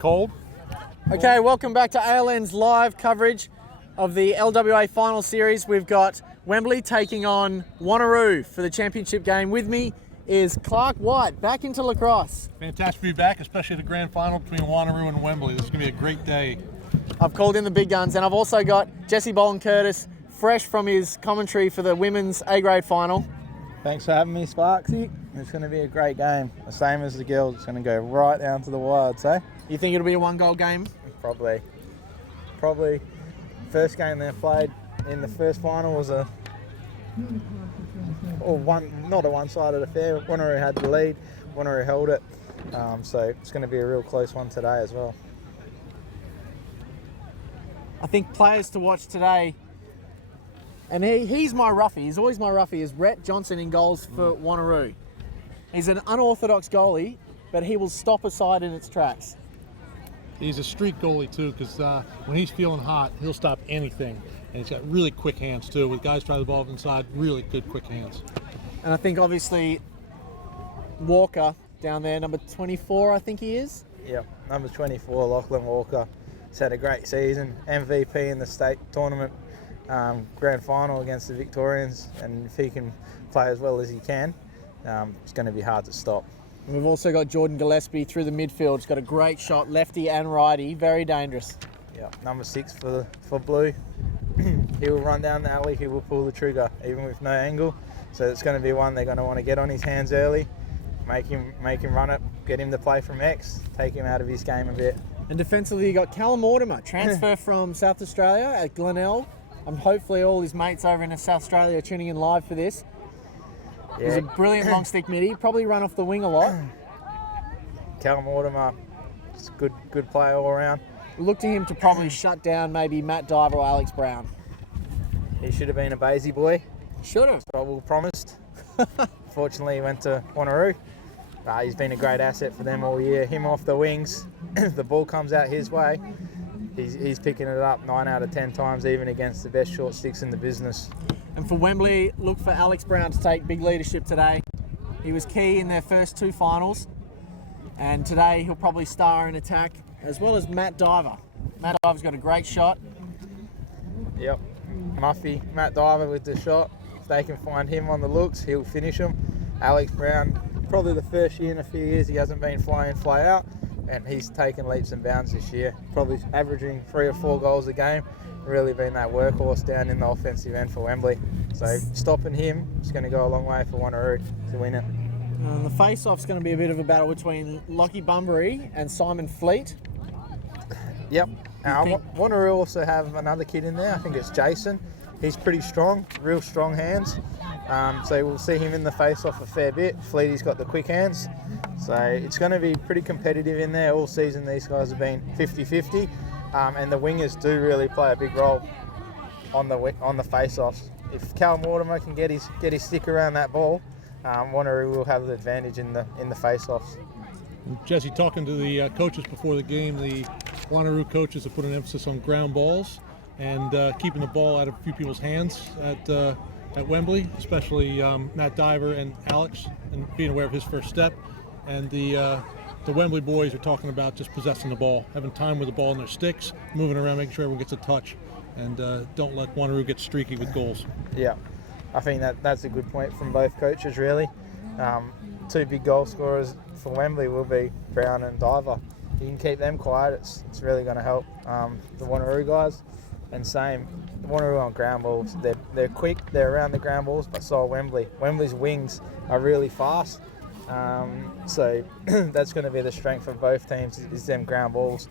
cold. Okay, welcome back to ALN's live coverage of the LWA final series. We've got Wembley taking on Wanneroo for the championship game. With me is Clark White, back into lacrosse. Fantastic to be back, especially the grand final between Wanneroo and Wembley. This is going to be a great day. I've called in the big guns, and I've also got Jesse Boland-Curtis, fresh from his commentary for the women's A-grade final. Thanks for having me, Sparksy. It's going to be a great game. The same as the girls. It's going to go right down to the wire, I'd say. You think it'll be a one-goal game? Probably. First game they played in the first final was not a one-sided affair. Wanneroo had the lead. Wanneroo held it. So it's going to be a real close one today as well. I think players to watch today, and he's my roughie. He's always my roughie. Is Rhett Johnson in goals for Wanneroo. He's an unorthodox goalie, but he will stop a side in its tracks. He's a street goalie too, because when he's feeling hot, he'll stop anything. And he's got really quick hands too. With guys trying the ball inside, really good quick hands. And I think obviously Walker down there, number 24, I think he is. Yeah, number 24, Lachlan Walker. He's had a great season, MVP in the state tournament, grand final against the Victorians, and if he can play as well as he can, it's going to be hard to stop. And we've also got Jordan Gillespie through the midfield. He's got a great shot, lefty and righty, very dangerous. Yeah, number 6 for Blue. He will run down the alley, he will pull the trigger, even with no angle. So it's going to be one they're going to want to get on his hands early, make him run it, get him to play from X, take him out of his game a bit. And defensively, you got Callum Mortimer, transfer from South Australia at Glenelg. Hopefully all his mates over in South Australia are tuning in live for this. Yeah. He's a brilliant long stick midi, probably run off the wing a lot. Callum Mortimer, just a good player all around. Look to him to probably shut down maybe Matt Diver or Alex Brown. He should have been a Basie boy. Should have. That's what we promised. Fortunately, he went to Wanneroo. He's been a great asset for them all year. Him off the wings, the ball comes out his way, he's picking it up 9 out of 10 times, even against the best short sticks in the business. And for Wembley, look for Alex Brown to take big leadership today. He was key in their first 2 finals, and today he'll probably star in attack, as well as Matt Diver. Matt Diver's got a great shot. Yep, Matt Diver with the shot. If they can find him on the looks, he'll finish them. Alex Brown, probably the first year in a few years he hasn't been fly in, fly out, and he's taken leaps and bounds this year. Probably averaging 3 or 4 goals a game. Really been that workhorse down in the offensive end for Wembley. So stopping him is going to go a long way for Wanneroo to win it. And the face-off's going to be a bit of a battle between Lockie Bunbury and Simon Fleet. Yep. Wanneroo also have another kid in there. I think it's Jason. He's pretty strong, real strong hands. So we'll see him in the face-off a fair bit. Fleety's got the quick hands. So it's going to be pretty competitive in there. All season these guys have been 50-50. And the wingers do really play a big role on the face-offs. If Cal Mortimer can get his stick around that ball, Wanneroo will have the advantage in the face-offs. Jesse, talking to the coaches before the game, the Wanneroo coaches have put an emphasis on ground balls and keeping the ball out of a few people's hands at Wembley, especially Matt Diver and Alex, and being aware of his first step. And the Wembley boys are talking about just possessing the ball, having time with the ball in their sticks, moving around, making sure everyone gets a touch, and don't let Wanneroo get streaky with goals. Yeah, I think that's a good point from both coaches, really. 2 big goal scorers for Wembley will be Brown and Diver. You can keep them quiet, it's really going to help the Wanneroo guys. And same, the Wanneroo on ground balls, they're quick, they're around the ground balls, but so are Wembley. Wembley's wings are really fast. So that's going to be the strength of both teams is them ground balls.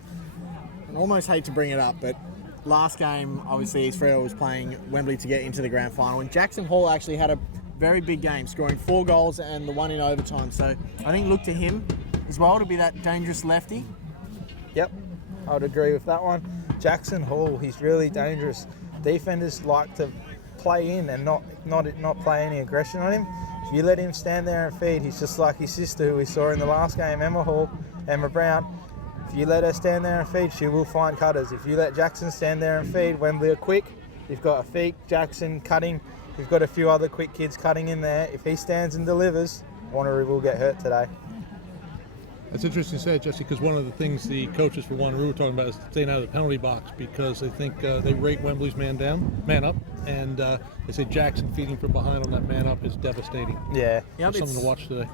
I almost hate to bring it up, but last game, obviously, East Freo was playing Wembley to get into the grand final, and Jackson Hall actually had a very big game, scoring 4 goals and the 1 in overtime. So I think look to him as well to be that dangerous lefty. Yep, I would agree with that one. Jackson Hall, he's really dangerous. Defenders like to play in and not play any aggression on him. If you let him stand there and feed, he's just like his sister who we saw in the last game, Emma Brown. If you let her stand there and feed, she will find cutters. If you let Jackson stand there and feed, Wembley are quick. You've got Afik, Jackson cutting. You've got a few other quick kids cutting in there. If he stands and delivers, Wanneroo will get hurt today. That's interesting to say, Jesse, because one of the things the coaches for Wanneroo were talking about is staying out of the penalty box because they think they rate Wembley's man up, and they say Jackson feeding from behind on that man up is devastating. Yeah. Yep, Something to watch today.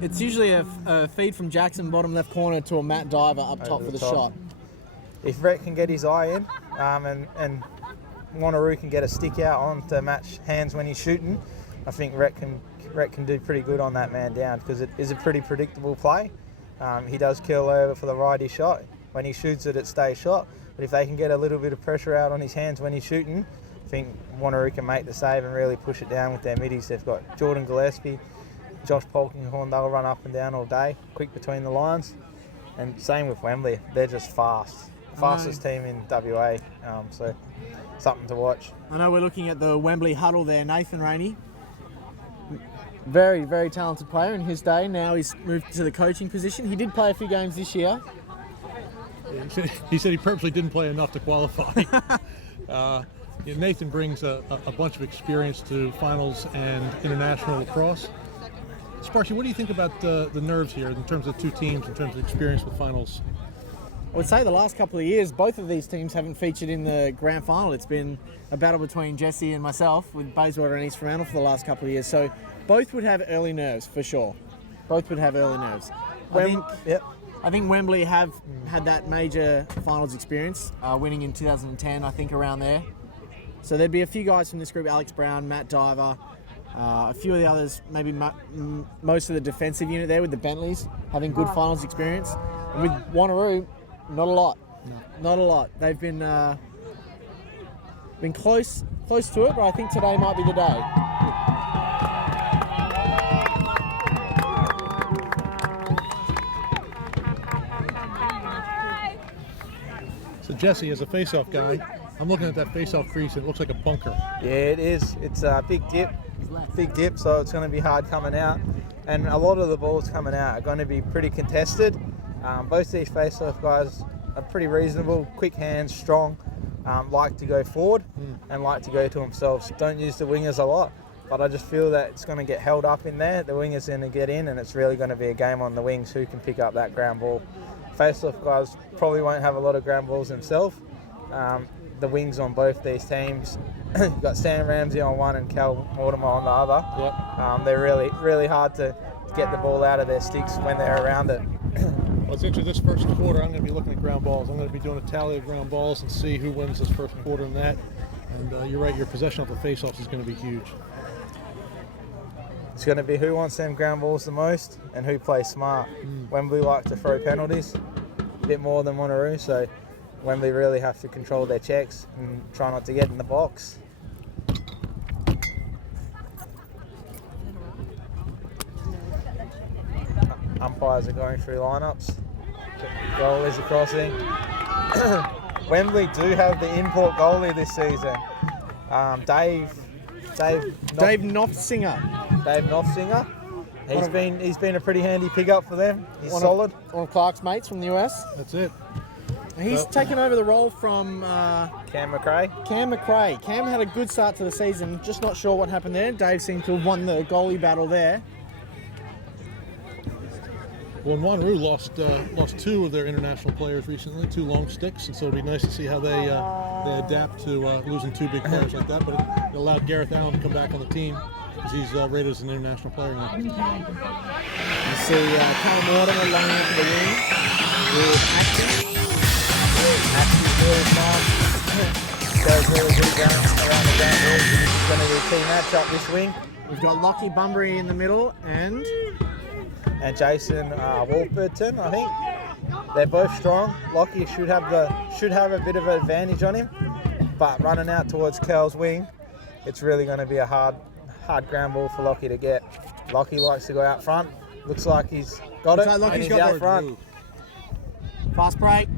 It's usually a feed from Jackson, bottom left corner, to a Matt Diver up top for the shot. If Rhett can get his eye in, and Wanneroo can get a stick out on to match hands when he's shooting, I think Rhett can do pretty good on that man down, because it is a pretty predictable play. He does curl over for the righty shot. When he shoots it, it stays shot. But if they can get a little bit of pressure out on his hands when he's shooting, I think Wanneroo can make the save and really push it down with their middies. They've got Jordan Gillespie, Josh Polkinghorn. They'll run up and down all day, quick between the lines. And same with Wembley. They're just fast. Fastest team in WA. So something to watch. I know we're looking at the Wembley huddle there. Nathan Rainey, very, very talented player in his day. Now he's moved to the coaching position. He did play a few games this year. He said he purposely didn't play enough to qualify. Nathan brings a bunch of experience to finals and international lacrosse. Sparky, what do you think about the nerves here in terms of two teams, in terms of experience with finals? I would say the last couple of years, both of these teams haven't featured in the grand final. It's been a battle between Jesse and myself with Bayswater and East Fremantle for the last couple of years. So both would have early nerves, for sure. Both would have early nerves. I think Wembley have had that major finals experience, winning in 2010, I think, around there. So there'd be a few guys from this group, Alex Brown, Matt Diver, a few of the others, maybe most of the defensive unit there with the Bentleys, having good finals experience. And with Wanneroo, not a lot. No. Not a lot. They've been close to it, but I think today might be the day. So Jesse, as a face-off guy, I'm looking at that face-off crease and it looks like a bunker. Yeah, it is. It's a big dip, so it's going to be hard coming out. And a lot of the balls coming out are going to be pretty contested. Both these face-off guys are pretty reasonable, quick hands, strong, like to go forward and like to go to themselves. Don't use the wingers a lot, but I just feel that it's going to get held up in there. The wingers are going to get in, and it's really going to be a game on the wings who can pick up that ground ball. Face-off guys probably won't have a lot of ground balls themselves. The wings on both these teams, you've got Sam Ramsey on one and Cal Mortimer on the other. Yep. They're really, really hard to get the ball out of their sticks when they're around it. Well, it's interesting, this first quarter, I'm going to be looking at ground balls. I'm going to be doing a tally of ground balls and see who wins this first quarter in that. And you're right, your possession of the face-offs is going to be huge. It's going to be who wants them ground balls the most and who plays smart. Wembley like to throw penalties, a bit more than Wanneroo, so Wembley really have to control their checks and try not to get in the box. Umpires are going through lineups. Goalies are crossing. Wembley do have the import goalie this season. Dave Nofsinger. Dave Nofsinger. He's been a pretty handy pickup for them. He's solid. One of Clark's mates from the US. That's it. He's taken over the role from Cam McRae. Cam McRae. Cam had a good start to the season. Just not sure what happened there. Dave seemed to have won the goalie battle there. Well, Wanneroo lost two of their international players recently, two long sticks, and so it'll be nice to see how they adapt to losing two big players like that. But it allowed Gareth Allen to come back on the team because he's rated as an international player now. You see Cal Mortimer lining up the wing with Atkins. Atkins really smart. Goes really good around the ground ball. It's going to be a key matchup this wing. We've got Lockie Bunbury in the middle and Jason Wolperton, I think. They're both strong. Lockie should have a bit of an advantage on him, but running out towards Cal's wing, it's really going to be a hard ground ball for Lockie to get. Lockie likes to go out front. Looks like he's got it. Lockie's He's got out front. Fast break.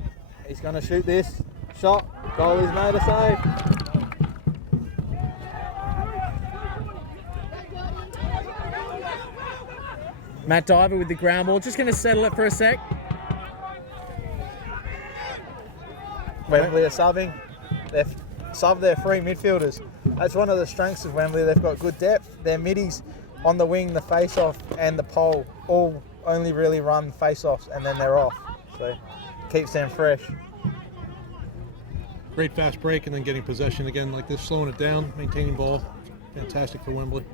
He's going to shoot this shot. Goalie's made a save. Matt Diver with the ground ball. Just going to settle it for a sec. Wembley are subbing. They've subbed their three midfielders. That's one of the strengths of Wembley. They've got good depth. Their middies on the wing, the face-off and the pole all only really run face-offs and then they're off. So keeps them fresh. Great fast break and then getting possession again like this, slowing it down, maintaining ball. Fantastic for Wembley.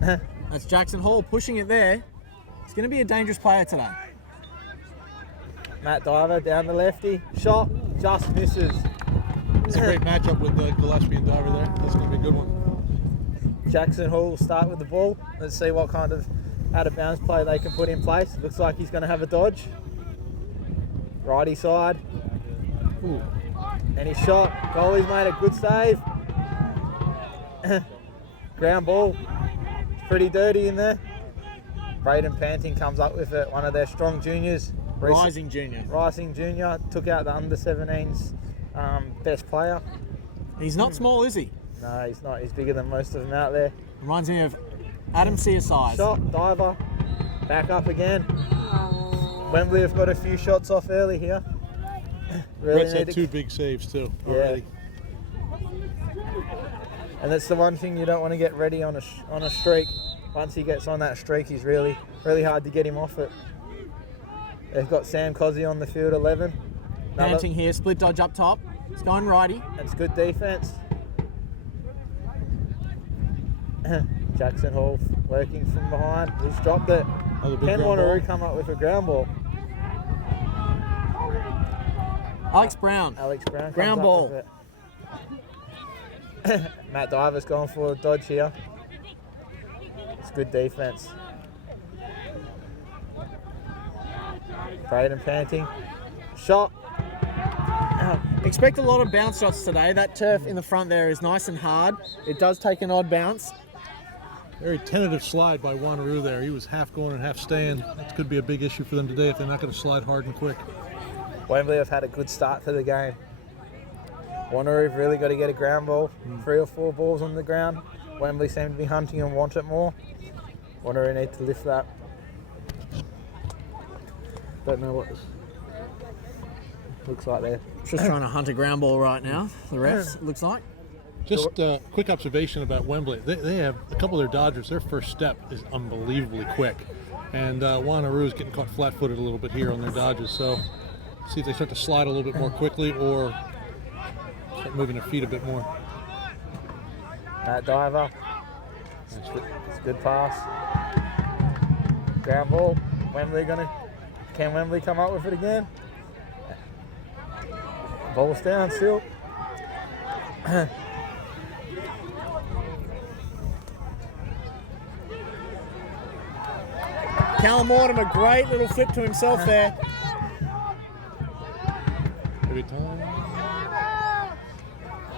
That's Jackson Hall pushing it there. He's going to be a dangerous player today. Matt Diver down the lefty. Shot, just misses. It's a great matchup with Gillespie and Diver there. That's going to be a good one. Jackson Hall will start with the ball. Let's see what kind of out-of-bounds play they can put in place. Looks like he's going to have a dodge. Righty side. Ooh. And he shot. Goalie's made a good save. Ground ball. It's pretty dirty in there. Braden Panting comes up with it. One of their strong juniors. Rising junior. Took out the under-17s best player. He's not small, is he? No, he's not. He's bigger than most of them out there. Reminds me of Adam Searsize. Shot, Diver. Back up again. Wembley have got a few shots off early here. Brett's had 2 big saves too already. And that's the one thing you don't want to get ready on a streak. Once he gets on that streak, he's really hard to get him off it. They've got Sam Cozzy on the field, 11. Panting here, split dodge up top. It's going righty. It's good defense. Jackson Hall working from behind. He's dropped it. Can Wanneroo come up with a ground ball? Alex Brown. Ground ball. Matt Diver's going for a dodge here. It's good defense. Braden Panting. Shot. Expect a lot of bounce shots today. That turf in the front there is nice and hard. It does take an odd bounce. Very tentative slide by Wanneroo there. He was half going and half staying. That could be a big issue for them today if they're not going to slide hard and quick. Wembley have had a good start to the game. Wanneroo have really got to get a ground ball. 3 or 4 balls on the ground. Wembley seem to be hunting and want it more. Wanneroo need to lift that. Don't know what this looks like there. Just trying to hunt a ground ball right now. The refs, it looks like. Just a quick observation about Wembley. They have a couple of their dodgers. Their first step is unbelievably quick. And Wanneroo is getting caught flat-footed a little bit here on their dodges. So see if they start to slide a little bit more quickly or start moving their feet a bit more. Matt Diver. It's a good pass. Ground ball. Can Wembley come up with it again? Ball's down still. Callum Mortimer, great little flip to himself there. Every time.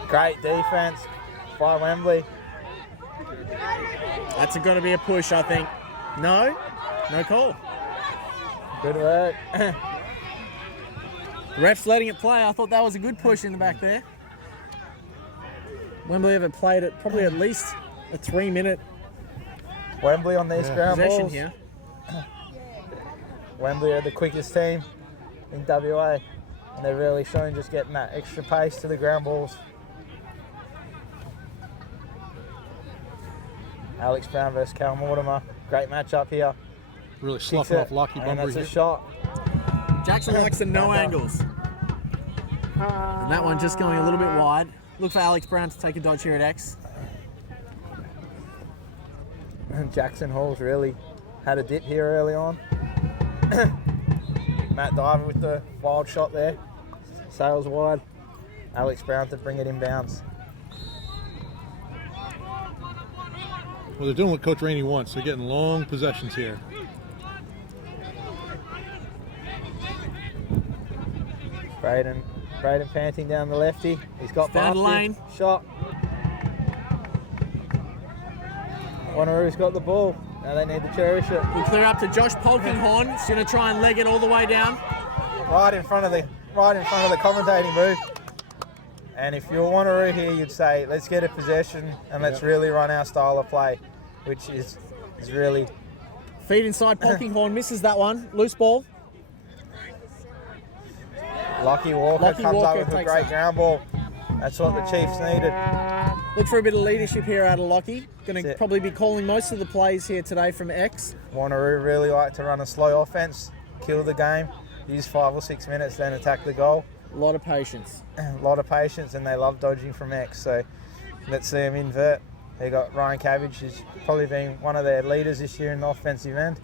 Great defense by Wembley. That's got to be a push, I think. No call. Good work. Ref's letting it play. I thought that was a good push in the back there. Wembley have played it probably at least a 3-minute Wembley on these ground possession balls. here. Wembley are the quickest team in WA, and they're really showing just getting that extra pace to the ground balls. Alex Brown versus Cal Mortimer. Great matchup here. Really sloughing off Lockie and Bunbury that's a here. shot. Jackson likes the no angles. And that one just going a little bit wide. Look for Alex Brown to take a dodge here at X. And Jackson Hall's really had a dip here early on. Matt Diver with the wild shot there. Sails wide. Alex Brown to bring it in bounds. Well, they're doing what Coach Rainey wants. They're getting long possessions here. Braden Panting down the lefty. He's got Down the lane. Shot. Wanneroo's got the ball. Now they need to cherish it. We'll clear up to Josh Polkinghorn. He's going to try and leg it all the way down. Right in front of the commentating booth. And if you're Wanneroo here, you'd say, let's get a possession and let's really run our style of play, which is really... Feed inside, Polkinghorn misses that one. Loose ball. Lockie Walker comes up with a great ground ball. That's what the Chiefs needed. Look for a bit of leadership here out of Lockie. Going That's to it. probably be calling most of the plays here today from X. Wanneroo really like to run a slow offense, kill the game, use 5 or 6 minutes, then attack the goal. A lot of patience. A lot of patience, and they love dodging from X. So let's see them invert. They got Ryan Cabbage, who's probably been one of their leaders this year in the offensive end.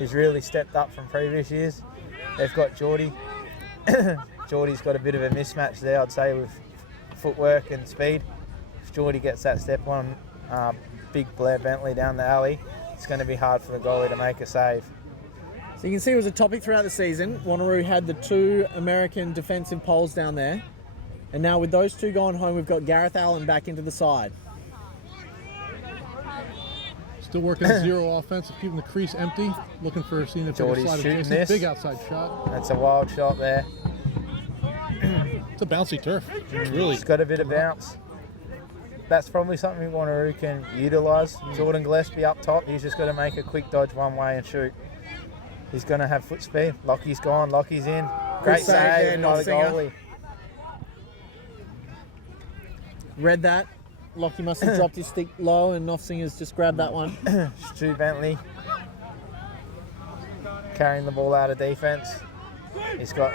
He's really stepped up from previous years. They've got Geordie. Geordie's got a bit of a mismatch there, I'd say, with footwork and speed. If Geordie gets that step on big Blair Bentley down the alley, it's going to be hard for the goalie to make a save. So you can see it was a topic throughout the season. Wanneroo had the 2 American defensive poles down there. And now with those 2 going home, we've got Gareth Allen back into the side. Still working on zero offense, keeping the crease empty, looking for seeing if they can Geordie's slide shooting adjacent. this. Big outside shot. That's a wild shot there. It's a bouncy turf. It's really. It's got a bit of bounce. That's probably something Wanneroo can utilise. Jordan Gillespie up top, he's just got to make a quick dodge one way and shoot. He's going to have foot speed. Lockie's gone, Lockie's in. Great save there, save by the Notsinger. goalie. Read that. Lockie must have dropped his stick low and Nofsinger's just grabbed that one. Stu Bentley carrying the ball out of defence. He's got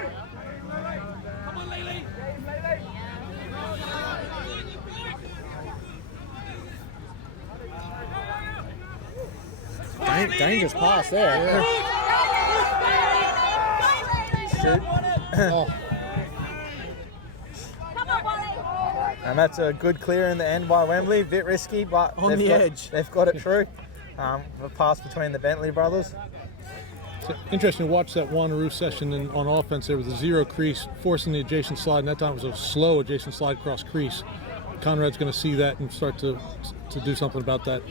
Dangerous pass there. Stu. Oh, And that's a good clear in the end by Wembley. Bit risky, but On the edge. They've got it through. The pass between the Bentley brothers. it's interesting to watch that Wanneroo session on offense. There was a zero crease, forcing the adjacent slide, and that time it was a slow adjacent slide across crease. Conrad's going to see that and start to do something about that.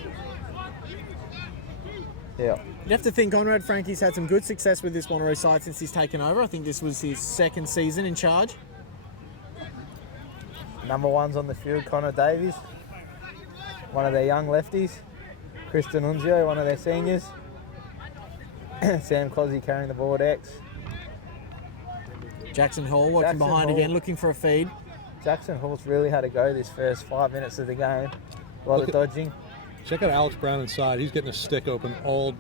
Yeah. You have to think Conrad Frankie's had some good success with this Wanneroo side since he's taken over. I think this was his 2nd season in charge. Number 1's on the field, Connor Davies, one of their young lefties. Kristen Unzio, one of their seniors. Sam Cosy carrying the board X. Jackson Hall working Jackson behind Hall. again, looking for a feed. Jackson Hall's really had a go this first 5 minutes of the game. A lot Look of at- dodging. Check out Alex Brown inside. He's getting a stick open all.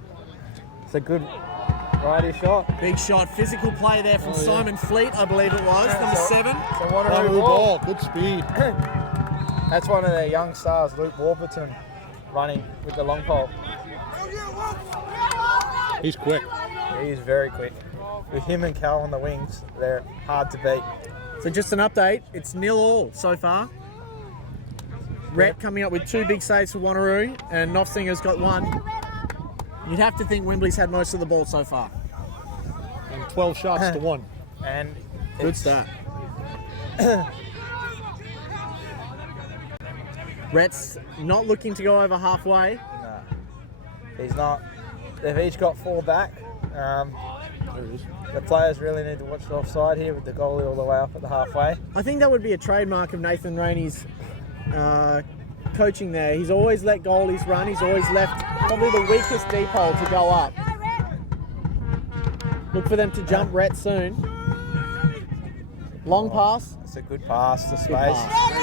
It's a good righty shot. Big shot, physical play there from Oh, yeah. Simon Fleet, I believe it was, number 7. So Wanneroo Wanneroo ball. ball, good speed. That's one of their young stars, Luke Warburton, running with the long pole. He's quick. He's very quick. With him and Cal on the wings, they're hard to beat. So just an update, it's 0-0 so far. Rhett coming up with 2 big saves for Wanneroo, and Nofsinger's got 1. You'd have to think Wembley's had most of the ball so far. And 12 shots to 1. And Good it's- start. Rhett's not looking to go over halfway. No, he's not. They've each got 4 back. There it is. The players really need to watch the offside here with the goalie all the way up at the halfway. I think that would be a trademark of Nathan Rainey's coaching there. He's always let goalies run. He's always left probably the weakest deep hole to go up. Look for them to jump Rhett soon. Long pass. It's a good pass to Good space. pass.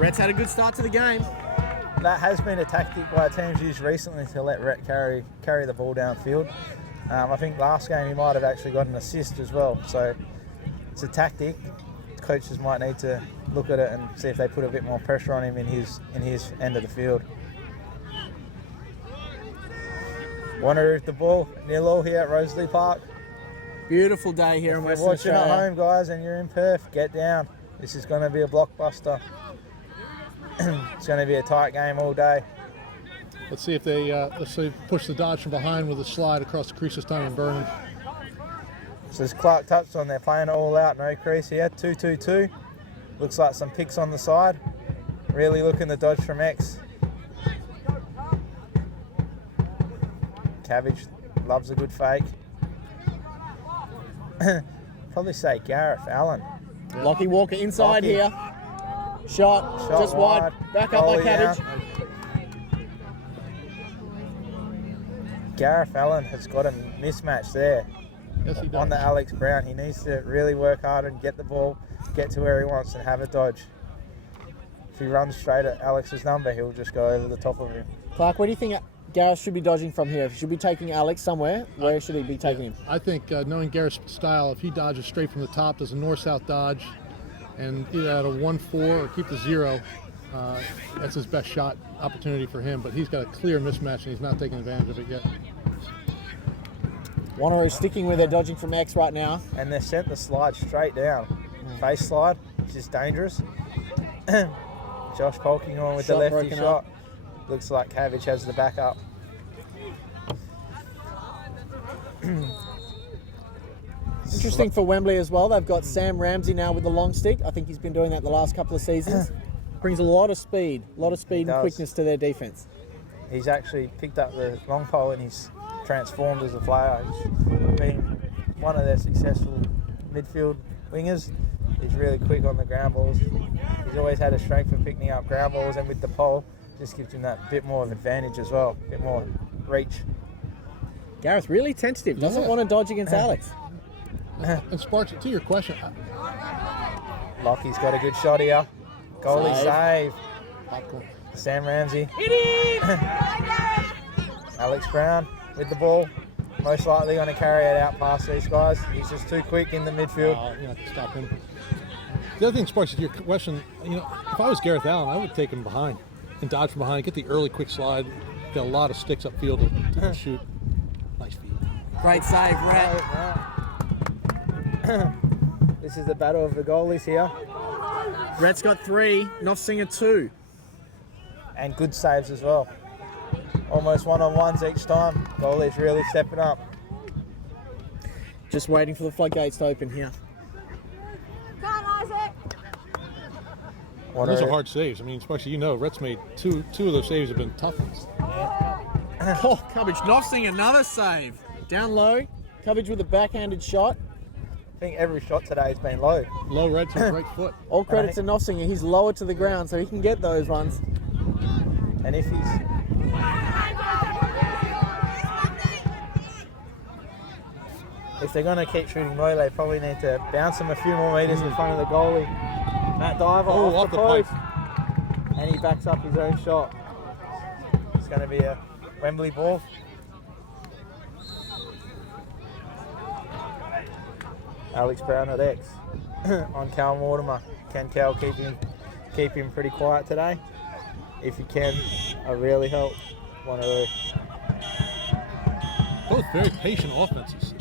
Rhett's had a good start to the game. That has been a tactic by teams used recently to let Rhett carry the ball downfield. I think last game he might have actually got an assist as well. So it's a tactic. Coaches might need to look at it and see if they put a bit more pressure on him in his end of the field. Wanneroo with the ball, 0-0 here at Rosalie Park. Beautiful day here in If Western you're watching Australia. at home, guys, and you're in Perth, get down. This is going to be a blockbuster. It's going to be a tight game all day. Let's see if they push the dodge from behind with a slide across the crease this time and burn him. So as Clark touched on, they're playing it all out, no crease here. 2-2-2. Looks like some picks on the side. Really looking to dodge from X. Cabbage loves a good fake. Probably say Gareth Allen. Lockie Walker inside Lockie. here. Shot just wide. Back up by Goalie Cabbage. down. Gareth Allen has got a mismatch there Yes, he does. on the Alex Brown. He needs to really work hard and get the ball get to where he wants and have a dodge. If he runs straight at Alex's number, he'll just go over the top of him. Clark, where do you think Gareth should be dodging from here? If he should be taking Alex somewhere, where should he be taking him? I think knowing Gareth's style, if he dodges straight from the top, does a north-south dodge, and either at a 1-4 or keep the 0, that's his best shot opportunity for him. But he's got a clear mismatch, and he's not taking advantage of it yet. Wanneroo sticking with their dodging from X right now. And they sent the slide straight down. Face slide, which is dangerous. Josh Polking on with the lefty shot. Looks like Cabbage has the backup. Interesting for Wembley as well. They've got Sam Ramsey now with the long stick. I think he's been doing that the last couple of seasons. Brings a lot of speed and quickness to their defence. He's actually picked up the long pole and he's transformed as a player. He's been one of their successful midfield wingers. He's really quick on the ground balls. He's always had a strength for picking up ground balls, and with the pole, just gives him that bit more of advantage as well, a bit more reach. Gareth really tentative, doesn't want to dodge against Alex. And Sparks, to your question, Lockie's got a good shot here. Goalie save. Sam Ramsey. Alex Brown with the ball. Most likely going to carry it out past these guys. He's just too quick in the midfield. You have to stop him. The other thing, Sparks, to your question, if I was Gareth Allen, I would take him behind and dodge from behind, get the early quick slide, get a lot of sticks upfield to shoot. Nice feed. Great save, Rhett. This is the battle of the goalies here. Rhett's got 3, Nofsinger 2. And good saves as well. Almost one-on-ones each time. Goalie's really stepping up. Just waiting for the floodgates to open here. Those are hard saves. I mean, especially Rhett's made two of those saves have been tough ones. Oh, Cubbage, Nofsing another save. Down low, Cubbage with a backhanded shot. I think every shot today has been low. Low red to his right foot. All credit to Nofsinger. He's lower to the ground, so he can get those ones. And if they're going to keep shooting low, they probably need to bounce him a few more metres in front of the goalie. Matt Diver off the post. And he backs up his own shot. It's going to be a Wembley ball. Alex Brown at X on Cal Mortimer. Can Cal keep him pretty quiet today? If he can, I'll really help Wanneroo. Both very patient offenses.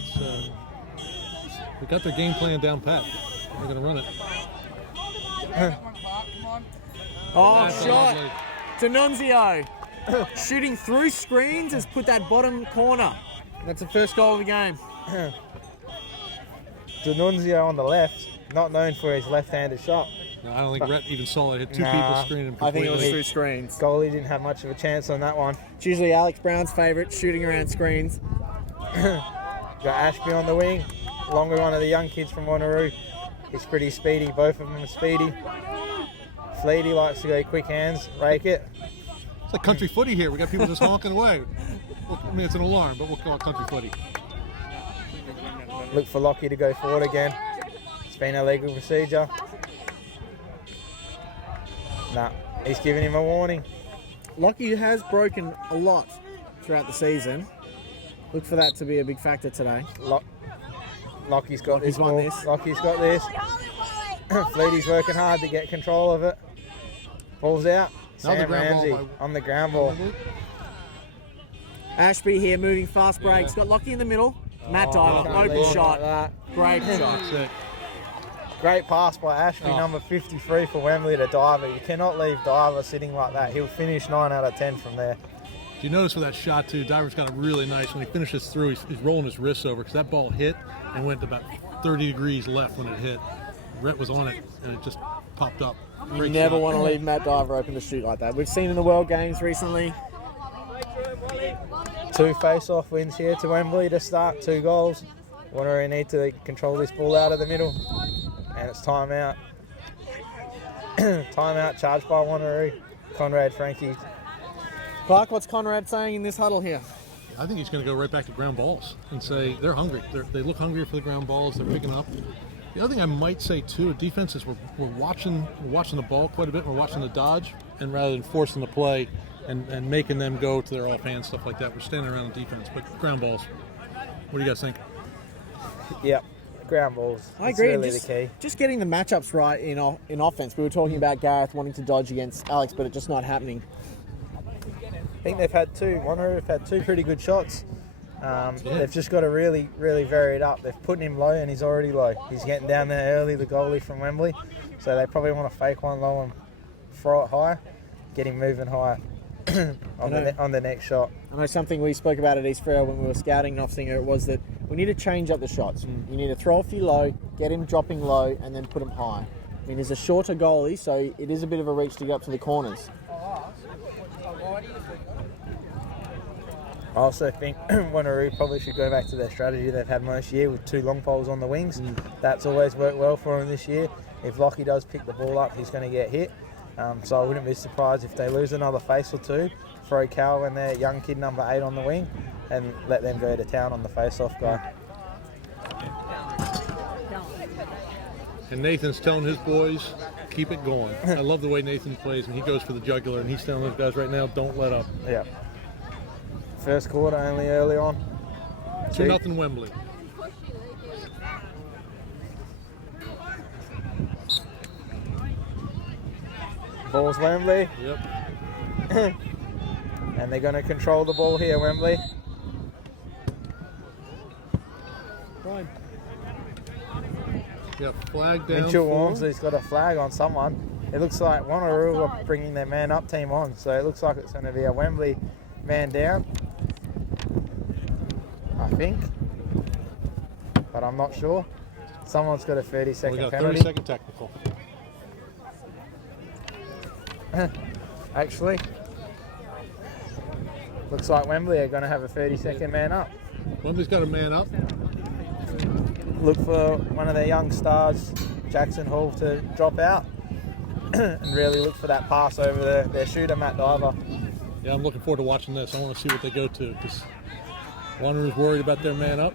They got their game plan down pat. They're going to run it. Oh, shot to Nunzio. Shooting through screens has put that bottom corner. That's the first goal of the game. D'Annunzio on the left, not known for his left-handed shot. No, I don't think Rhett even saw it. Hit two people screening him completely. I think it was through screens. Goalie didn't have much of a chance on that one. It's usually Alex Brown's favourite, shooting around screens. Got Ashby on the wing, along with one of the young kids from Wanneroo. He's pretty speedy. Both of them are speedy. Fleety likes to go quick hands, rake it. It's like country footy here. We got people just honking away. I mean, it's an alarm, but we'll call it country footy. Look for Lockie to go forward again. It's been a legal procedure. Nah, he's giving him a warning. Lockie has broken a lot throughout the season. Look for that to be a big factor today. Lockie's got this won ball. this. Lockie's got this. Fleety's working hard to get control of it. Ball's out. Sam Ramsey on the ground ball. Ashby here moving fast break. He's got Lockie in the middle. Matt Diver, open shot. Great shot. Great pass by Ashby, number 53 for Wembley to Diver. You cannot leave Diver sitting like that. He'll finish 9 out of 10 from there. You notice with that shot too, Diver's got it really nice. When he finishes through, he's rolling his wrists over because that ball hit and went about 30 degrees left when it hit. Rhett was on it and it just popped up. You never want to leave Matt Diver open to shoot like that. We've seen in the World Games recently. 2 face-off wins here to Wembley to start, 2 goals. Wanneroo need to control this ball out of the middle. And it's timeout. Timeout charged by Wanneroo. Conrad Frankie. Clark, what's Conrad saying in this huddle here? I think he's going to go right back to ground balls and say they're hungry. They look hungry for the ground balls. They're picking up. The other thing I might say too, defense is we're watching the ball quite a bit. We're watching the dodge, and rather than forcing the play and making them go to their offhand stuff like that, we're standing around the defense. But ground balls. What do you guys think? Yep, ground balls. I It's agree. really Just, the key. just getting the matchups right in offense. We were talking about Gareth wanting to dodge against Alex, but it's just not happening. I think they've had Wanneroo have had two pretty good shots. They've just got to really, really vary it up. They've put him low and he's already low. He's getting down there early, the goalie from Wembley. So they probably want to fake one low and throw it high, get him moving higher on the next shot. I know something we spoke about at East Freo when we were scouting Nofsinger was that we need to change up the shots. You need to throw a few low, get him dropping low, and then put him high. I mean, he's a shorter goalie, so it is a bit of a reach to get up to the corners. I also think Wanneroo probably should go back to their strategy they've had most year with two long poles on the wings. That's always worked well for them this year. If Lockie does pick the ball up, he's going to get hit. So I wouldn't be surprised if they lose another face or two, throw Cal and their young kid number 8 on the wing, and let them go to town on the face-off guy. And Nathan's telling his boys, keep it going. I love the way Nathan plays, and he goes for the jugular, and he's telling those guys right now, don't let up. Yeah. First quarter only early on. 2-0 Wembley. Ball's Wembley. Yep. And they're going to control the ball here, Wembley. Right. Yep, flag down. Mitchell for- Walmsley's got a flag on someone. It looks like Wanneroo are bringing their man up team on, so it looks like it's going to be a Wembley man down, I think, but I'm not sure. Someone's got a 30-second We got a penalty. 30-second technical. Actually, looks like Wembley are going to have a 30-second man up. Wembley's got a man up. Look for one of their young stars, Jackson Hall, to drop out and really look for that pass over their shooter, Matt Diver. Yeah, I'm looking forward to watching this. I want to see what they go to, because Wanneroo's worried about their man up.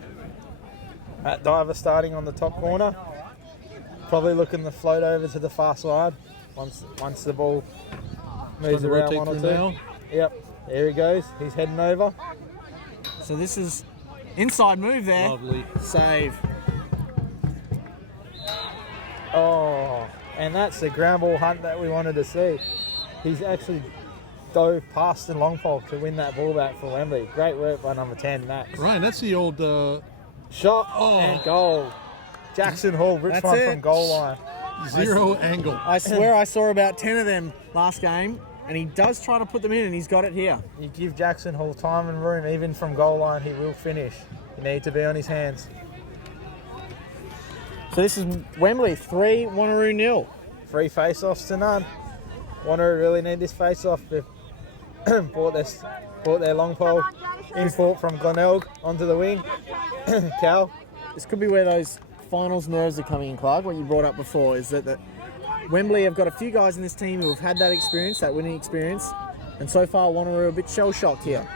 Matt Diver starting on the top corner, probably looking to float over to the far side once the ball moves Starting to around rotate one or through two. now. Yep, there he goes. He's heading over. So this is inside move there. Lovely. Save. Oh, and that's the ground ball hunt that we wanted to see. He's actually dove past the long pole to win that ball back for Wembley. Great work by number 10, Max. Ryan, that's the old Shot Oh. and goal. Jackson Hall rips That's one it. from goal line. zero angle. I swear I saw about 10 of them last game, and he does try to put them in, and he's got it here. You give Jackson Hall time and room, even from goal line, he will finish. You need to be on his hands. So this is Wembley 3, Wanneroo 0. 3 face-offs to none. Wanneroo really need this face-off. They've bought their long pole import from Glenelg onto the wing. Cal. This could be where those finals nerves are coming in, Clark. What you brought up before is that Wembley have got a few guys in this team who have had that experience, that winning experience, and so far Wanneroo are a bit shell-shocked here.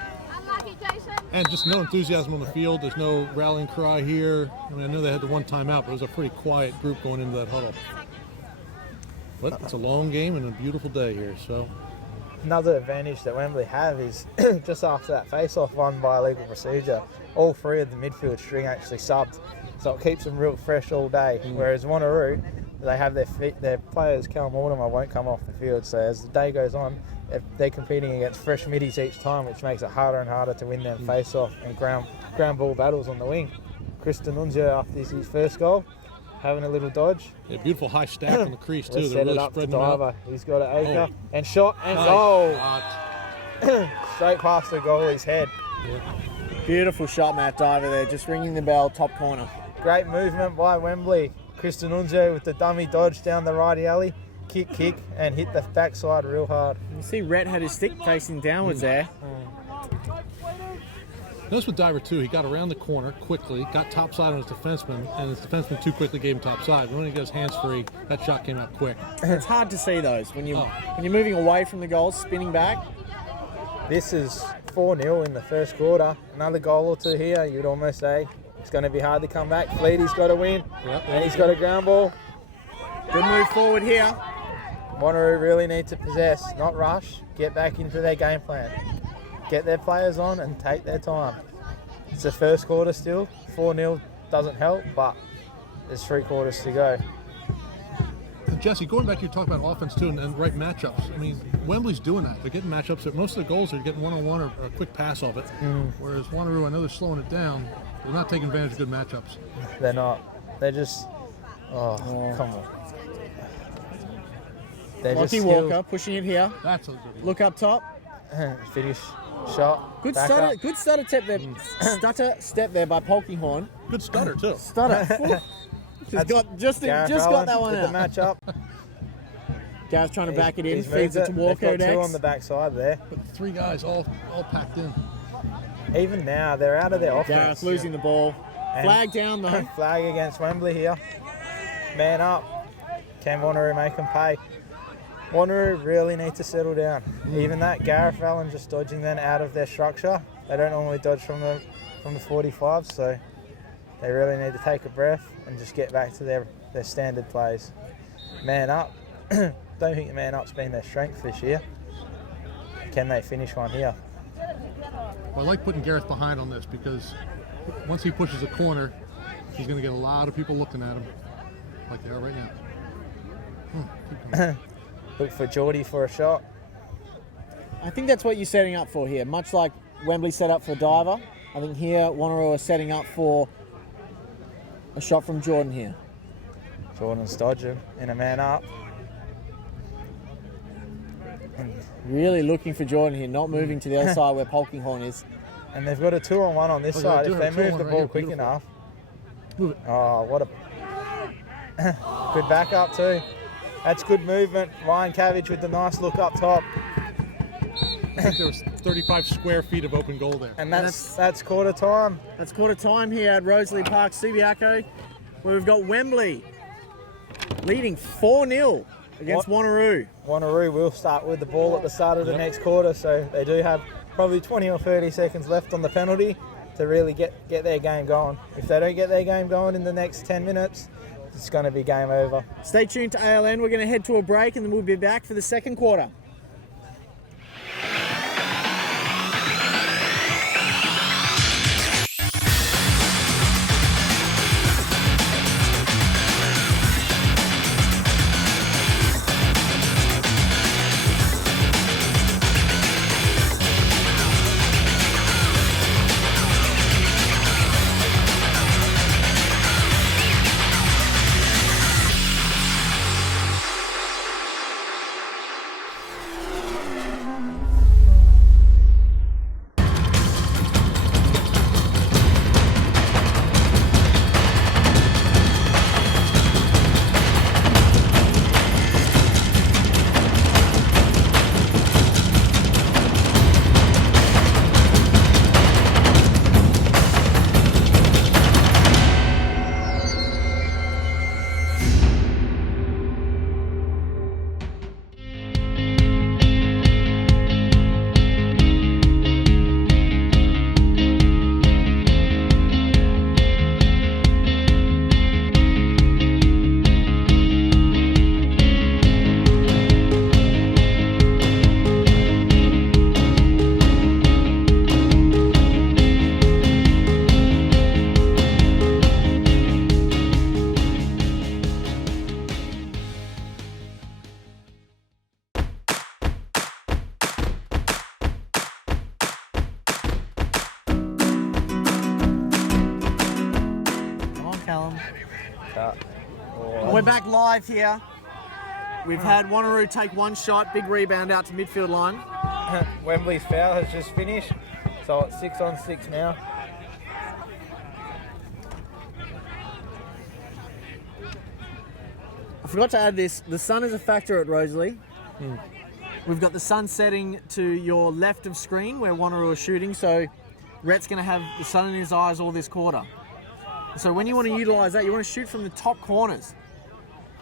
And just no enthusiasm on the field. There's no rallying cry here. I mean, I know they had the one timeout, but it was a pretty quiet group going into that huddle. But it's a long game and a beautiful day here, so. Another advantage that Wembley have is just after that face-off won by legal procedure, all 3 of the midfield string actually subbed, so it keeps them real fresh all day. Whereas Wanneroo, they have their players, Cal Mortimer, won't come off the field, so as the day goes on, they're competing against fresh middies each time, which makes it harder and harder to win them face-off and ground ball battles on the wing. Chris D'Annunzio, after his first goal, having a little dodge. Yeah, beautiful high stack on the crease, too. Let's They're set it really up to spreading them out. Diver. He's got an acre. Oh. And shot and Nice goal. shot. Straight past the goalie's head. Beautiful shot, Matt Diver there, just ringing the bell, top corner. Great movement by Wembley. Chris D'Annunzio with the dummy dodge down the righty alley. Kick, and hit the backside real hard. You see Rhett had his stick facing downwards there. Notice with Diver, too, he got around the corner quickly, got topside on his defenseman, and his defenseman too quickly gave him topside. But when he got his hands free, that shot came out quick. It's hard to see those when you're moving away from the goal, spinning back. This is 4-0 in the first quarter. Another goal or two here, you'd almost say. It's going to be hard to come back. Fleety's got to win, Yep. and he's got a ground ball. Good move forward here. Wanneroo really need to possess, not rush, get back into their game plan. Get their players on and take their time. It's the first quarter still. 4-0 doesn't help, but there's 3 quarters to go. And Jesse, going back to your talk about offense too and right matchups. I mean, Wembley's doing that. They're getting matchups that most of the goals are getting one-on-one or a quick pass of it. Whereas Wanneroo, I know they're slowing it down. They're not taking advantage of good matchups. They're not. They're just, come on. They're Lockie just Walker pushing it here. That's a good Look up top. Finish, shot, Good back stutter. up. Good stutter step there. Stutter step there by Polkinghorn. good stutter too. Stutter. Just got Gareth got that one with out. the match up. Gareth's trying to back it in. He's Feeds moved it to Walker They've got 2 next. on the backside there. But 3 guys all packed in. Even now, they're out of their offense. Gareth losing the ball. And- Flag down though. Flag against Wembley here. Man up. Can Wanneroo make them pay? Wanneroo really need to settle down. Even that, Gareth Allen just dodging them out of their structure. They don't normally dodge from the 45, so they really need to take a breath and just get back to their standard plays. Man up. Don't think the man up's been their strength this year. Can they finish one here? Well, I like putting Gareth behind on this because once he pushes a corner, he's going to get a lot of people looking at him like they are right now. Keep going. Look for Geordie for a shot. I think that's what you're setting up for here. Much like Wembley set up for a diver, I think here Wanneroo are setting up for a shot from Jordan here. Jordan's dodging in a man up. Really looking for Jordan here, not moving to the other side where Polkinghorn is. And they've got a 2-on-1 on this Oh, side. yeah, If they do have a move the 2-on-1 ball right quick here. enough. Move it. Oh, what a good backup too. That's good movement. Ryan Cabbage with the nice look up top. I think there was 35 square feet of open goal there. And that's quarter time. That's quarter time here at Rosalie Park, Subiaco, where we've got Wembley leading 4-0 against Wanneroo. Wanneroo will start with the ball at the start of the next quarter, so they do have probably 20 or 30 seconds left on the penalty to really get their game going. If they don't get their game going in the next 10 minutes, it's going to be game over. Stay tuned to ALN. We're going to head to a break and then we'll be back for the second quarter. We're back live here. We've had Wanneroo take one shot, big rebound out to midfield line. Wembley's foul has just finished, so it's 6-on-6 now. I forgot to add this. The sun is a factor at Rosalie. We've got the sun setting to your left of screen where Wanneroo are shooting, so Rhett's going to have the sun in his eyes all this quarter. So when you want to utilise that, you want to shoot from the top corners.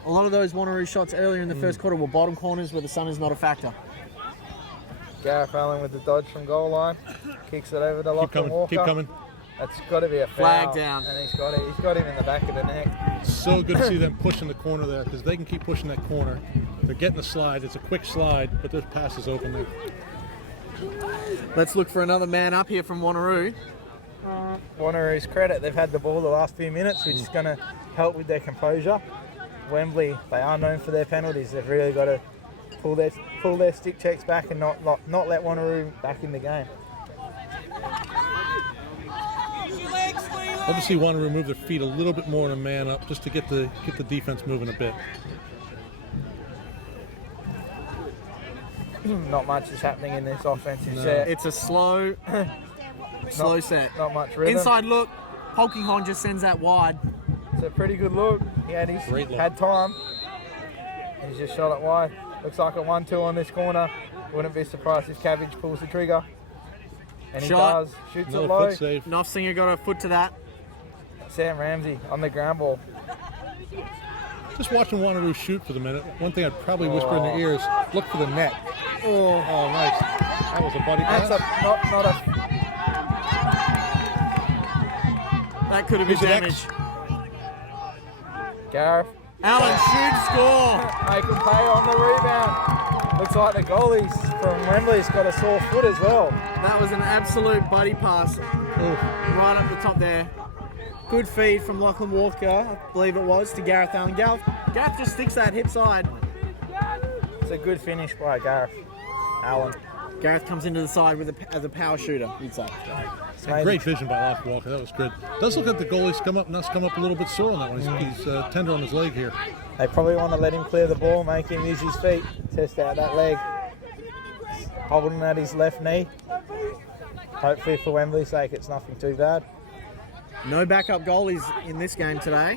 A lot of those Wanneroo shots earlier in the first quarter were bottom corners where the sun is not a factor. Gareth Allen with the dodge from goal line. Kicks it over to Lachlan Walker. Keep coming. That's got to be a Flag foul. down. And he's got it. He's got him in the back of the neck. So good to see them pushing the corner there, because they can keep pushing that corner. They're getting the slide. It's a quick slide, but there's passes open there. Let's look for another man up here from Wanneroo. Wanneroo's credit, they've had the ball the last few minutes, which is going to help with their composure. Wembley, they are known for their penalties. They've really got to pull their stick checks back and not let Wanneroo back in the game. Love to see Wanneroo move their feet a little bit more in a man up, just to get the defense moving a bit. Not much is happening in this offensive set. It's a slow set. Not much rhythm. Inside look. Polkinghorn just sends that wide. It's a pretty good look. He had time. He's just shot it wide. Looks like a 1-2 on this corner. Wouldn't be surprised if Cabbage pulls the trigger. And he Shot. does. Shoots Another it low. foot save. Noffsinger got a foot to that. Sam Ramsey on the ground ball. Just watching Wanneroo shoot for the minute. One thing I'd probably whisper in their ears: look for the net. Oh, nice. That was a buddy pass. That's not a. That could have been Who's the damage. Gareth. Allen shoots, score. They can pay on the rebound. Looks like the goalies from Wembley's got a sore foot as well. That was an absolute buddy pass. Right up the top there. Good feed from Lachlan Walker, I believe it was, to Gareth Allen. Gareth just sticks that hip side. It's a good finish by Gareth Allen. Gareth comes into the side as a power shooter, you'd say. Great vision by Lachlan Walker. That was good. Does look like the goalie's come up a little bit sore on that one. He's tender on his leg here. They probably want to let him clear the ball, make him use his feet, test out that leg. Holding at his left knee. Hopefully for Wembley's sake, it's nothing too bad. No backup goalies in this game today.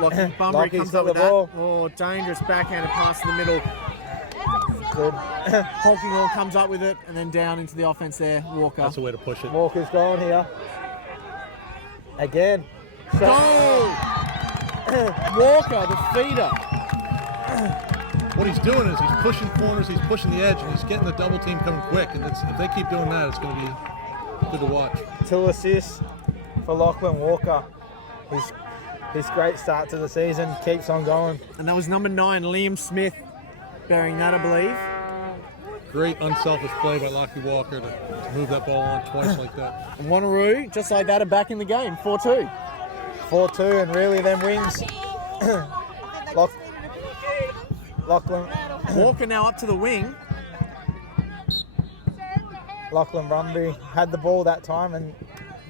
Lachlan Bunbury comes up with that. Ball. Oh, dangerous backhanded pass in the middle. Good. Polkinghorn comes up with it and then down into the offense there. Walker. That's the way to push it. Walker's gone here. Again. Goal! Walker, the feeder. What he's doing is he's pushing corners, he's pushing the edge, and he's getting the double team coming quick. And if they keep doing that, it's going to be good to watch. 2 assists for Lachlan Walker. His great start to the season keeps on going. And that was number 9, Liam Smith, bearing that, I believe. Great unselfish play by Lachlan Walker to move that ball on twice like that. And Wanneroo, just like that, are back in the game, 4-2. 4-2, and really them wings. Lachlan Walker now up to the wing. Bunbury had the ball that time and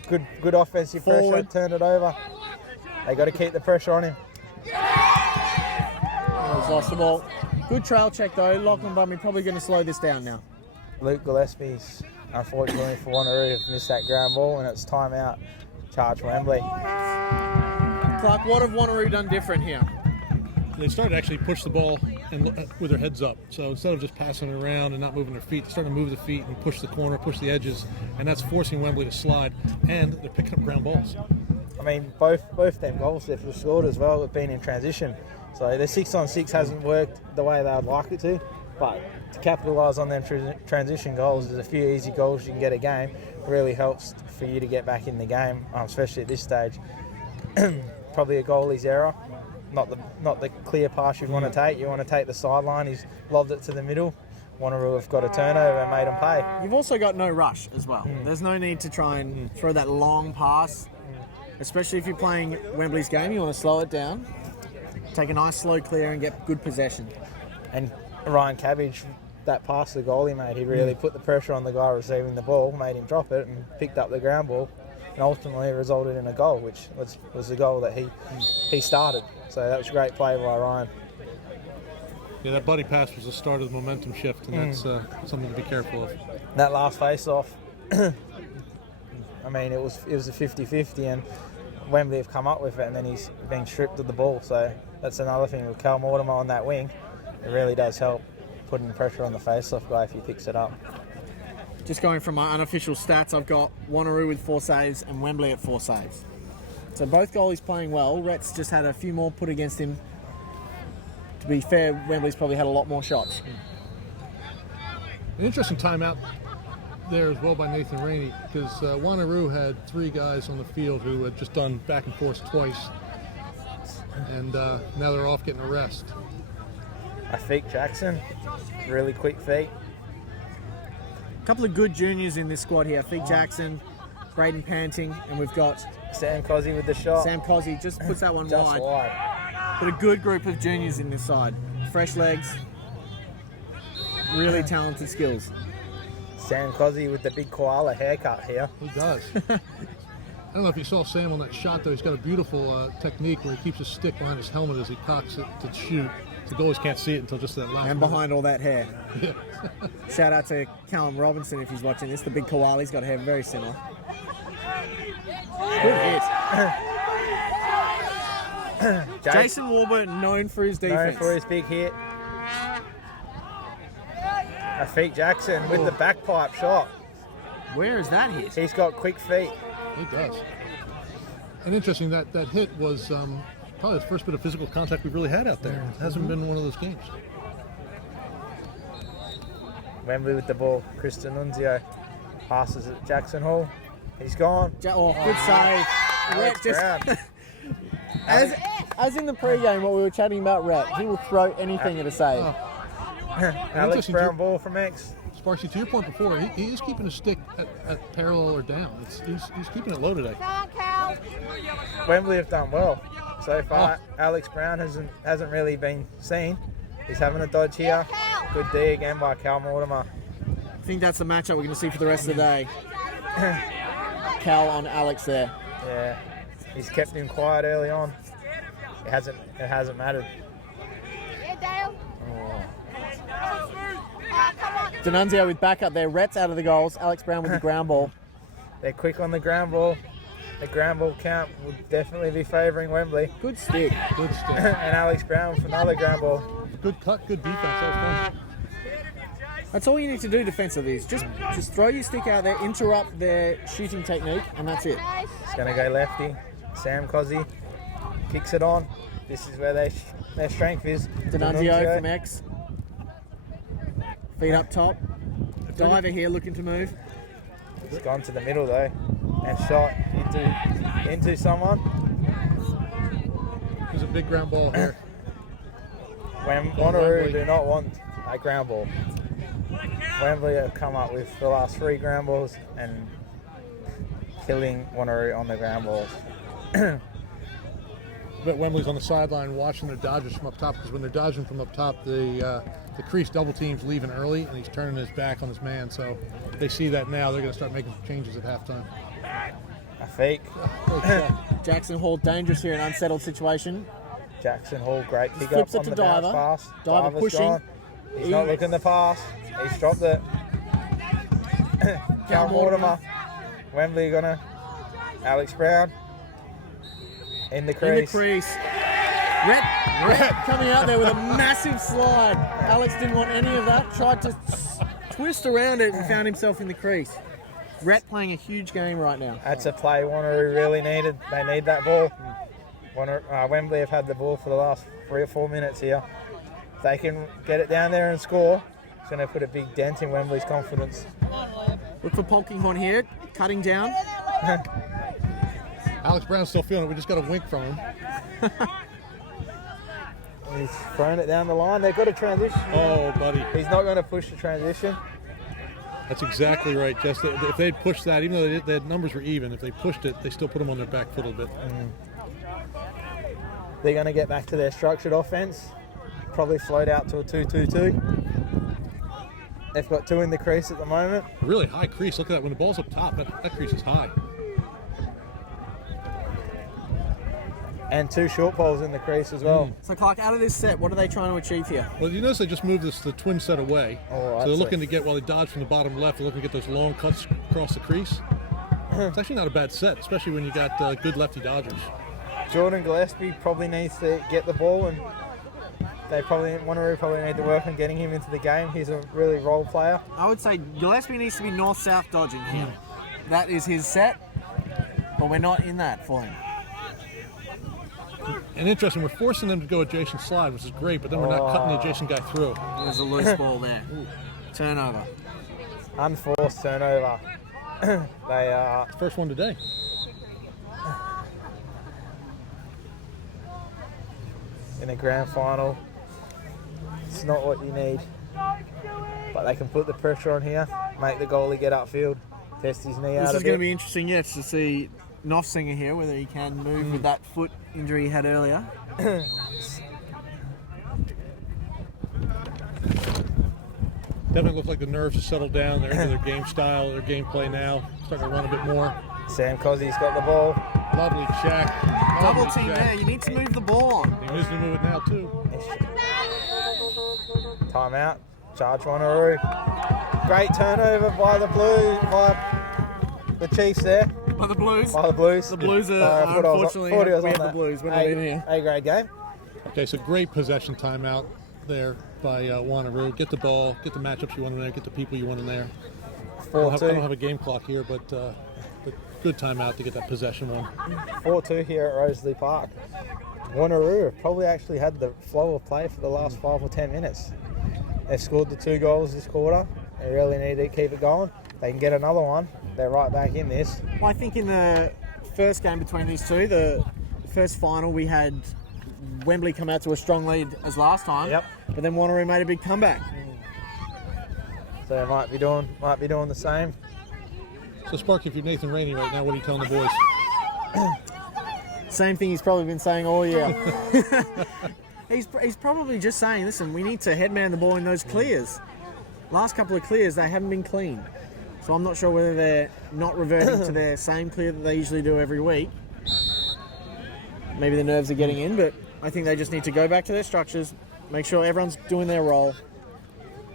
good offensive Forward. pressure, turned it over. They got to keep the pressure on him. He's lost the ball. Good trail check though. Lachlan Bunbury probably going to slow this down now. Luke Gillespie's, unfortunately for Wanneroo, have missed that ground ball, and it's timeout. Charge Wembley. Clark, what have Wanneroo done different here? They started to actually push the ball and with their heads up. So instead of just passing it around and not moving their feet, they're starting to move the feet and push the corner, push the edges, and that's forcing Wembley to slide. And they're picking up ground balls. I mean, both them goals they've scored as well have been in transition. So the 6-on-6 hasn't worked the way they would like it to. But to capitalise on them transition goals, there's a few easy goals you can get a game. It really helps for you to get back in the game, especially at this stage. Probably a goalie's error. Not the clear pass you want to take. You want to take the sideline. He's lobbed it to the middle. Wanneroo have got a turnover and made them pay. You've also got no rush as well. There's no need to try and throw that long pass, especially if you're playing Wembley's game. You want to slow it down, take a nice slow clear and get good possession. And Ryan Cabbage, that pass the goalie made, he really put the pressure on the guy receiving the ball, made him drop it and picked up the ground ball, and ultimately resulted in a goal, which was the goal that he started. So that was a great play by Ryan. Yeah, that buddy pass was the start of the momentum shift, and that's something to be careful of. That last face-off, I mean, it was a 50-50, and Wembley have come up with it, and then he's been stripped of the ball. So that's another thing with Cal Mortimer on that wing. It really does help putting pressure on the face-off guy if he picks it up. Just going from my unofficial stats, I've got Wanneroo with 4 saves and Wembley at 4 saves. So both goalies playing well. Rhett's just had a few more put against him. To be fair, Wembley's probably had a lot more shots. An interesting timeout there as well by Nathan Rainey, because Wanneroo had 3 guys on the field who had just done back and forth twice, and now they're off getting a rest. I think Jackson, really quick feet. A couple of good juniors in this squad here. Feek Jackson, Braden Panting, and we've got Sam Cozzy with the shot. Sam Cozzy just puts that one Just wide. wide. But a good group of juniors in this side. Fresh legs, really talented skills. Sam Cozzy with the big koala haircut here. He does. I don't know if you saw Sam on that shot, though. He's got a beautiful technique where he keeps his stick behind his helmet as he cocks it to shoot. The goalies can't see it until just that last And minute. behind all that hair. Yeah. Shout out to Callum Robinson if he's watching this. The big koala, he's got hair very similar. Good hit. Jason Warburton, known for his defense. Known for his big hit. Feet Jackson with the back pipe shot. Where is that hit? He's got quick feet. He does. And interesting, that hit was probably the first bit of physical contact we've really had out there. It hasn't been one of those games. Wembley with the ball. Chris D'Annunzio passes at Jackson Hall. He's gone. Good save. Alex Brown. As in the pre-game, what we were chatting about, Rhett, he will throw anything at a save. Alex Brown ball from X. Sparksy, to your point before, he is keeping his stick at parallel or down. He's keeping it low today. Wembley have done well so far. Alex Brown hasn't really been seen. He's having a dodge here. Good D again by Cal Mortimer. I think that's the matchup we're going to see for the rest of the day. Cal on Alex there. Yeah, he's kept him quiet early on. It hasn't mattered. D'Annunzio with backup there. Rhett's out of the goals. Alex Brown with the ground ball. They're quick on the ground ball. The ground ball count would definitely be favouring Wembley. Good stick. Good stick. And Alex Brown with another ground ball. Good cut, good defense. That was fun. That's all you need to do defensively is just throw your stick out there, interrupt their shooting technique, and that's it. It's going to go lefty. Sam Cozzy kicks it on. This is where their strength is. D'Annunzio from X. Feet up top. Diver here looking to move. It's gone to the middle though and shot into someone. There's a big ground ball here. When Wanneroo do not want a ground ball. Wembley have come up with the last 3 ground balls and killing Wanneroo on the ground balls. But Wembley's on the sideline watching their dodgers from up top, because when they're dodging from up top, the crease double team's leaving early and he's turning his back on his man. So they see that now. They're going to start making changes at halftime. A fake. Jackson Hall dangerous here in an unsettled situation. Jackson Hall, great pick Flips up it on to the bounce Diver. pass. Diver Diver's pushing. gone. He's not looking to pass. He's dropped it. Cal Mortimer. Wembley gonna. Alex Brown. In the crease. In the crease. Rhett coming out there with a massive slide. Alex didn't want any of that. Tried to twist around it and found himself in the crease. Rhett playing a huge game right now. That's a play Wanneroo really needed. They need that ball. Wembley have had the ball for the last 3 or 4 minutes here. If they can get it down there and score, it's going to put a big dent in Wembley's confidence. Look for Polkinghorn here, cutting down. Alex Brown's still feeling it. We just got a wink from him. He's throwing it down the line. They've got a transition. Oh, buddy. He's not going to push the transition. That's exactly right, Jess. If they'd pushed that, even though their numbers were even, if they pushed it, they still put them on their back foot a bit. They're going to get back to their structured offense. Probably float out to a 2-2-2. They've got 2 in the crease at the moment. A really high crease. Look at that. When the ball's up top, that crease is high. And 2 short balls in the crease as well. So, Clark, out of this set, what are they trying to achieve here? Well, you notice they just moved the twin set away. Oh, so they're looking to get, while they dodge from the bottom left, they're looking to get those long cuts across the crease. It's actually not a bad set, especially when you got good lefty dodgers. Jordan Gillespie probably needs to get the ball, and Wanneroo probably need to work on getting him into the game. He's a really role player. I would say Gillespie needs to be north-south dodging him. That is his set, but we're not in that for him. And interesting, we're forcing them to go adjacent slide, which is great, but then we're not cutting the adjacent guy through. There's a loose ball there. Turnover. unforced turnover. They are First one today. in a grand final. It's not what you need, but they can put the pressure on here, make the goalie get upfield, test his knee out This a is going to bit. be interesting, yes, to see Noffsinger here, whether he can move with that foot injury he had earlier. Definitely look like the nerves have settled down. They're into their game style, their gameplay now. Starting to run a bit more. Sam Cozzy's got the ball. Lovely check. Double Lovely team check. there, you need to move the ball on. He needs to move it now too. Timeout. Charge Wanneroo. Great turnover by the Chiefs there. By the Blues. By the Blues. The Blues are, I thought I was- unfortunately, thought he was we on have the that Blues. We're not in here. A-grade game. Okay, so great possession timeout there by Wanneroo. Get the ball, get the matchups you want in there, get the people you want in there. I don't have 4-2. a game clock here, but good timeout to get that possession one. 4-2 here at Rosalie Park. Wanneroo have probably actually had the flow of play for the last 5 or 10 minutes. They've scored the 2 goals this quarter. They really need to keep it going. They can get another one. They're right back in this. Well, I think in the first game between these two, the first final, we had Wembley come out to a strong lead as last time. Yep. But then Wanneroo made a big comeback. So they might be doing the same. So Sparky, if you're Nathan Rainey right now, what are you telling the boys? Same thing he's probably been saying all year. He's probably just saying, listen, we need to headman the ball in those clears. Last couple of clears, they haven't been clean. So I'm not sure whether they're not reverting to their same clear that they usually do every week. Maybe the nerves are getting in, but I think they just need to go back to their structures, make sure everyone's doing their role.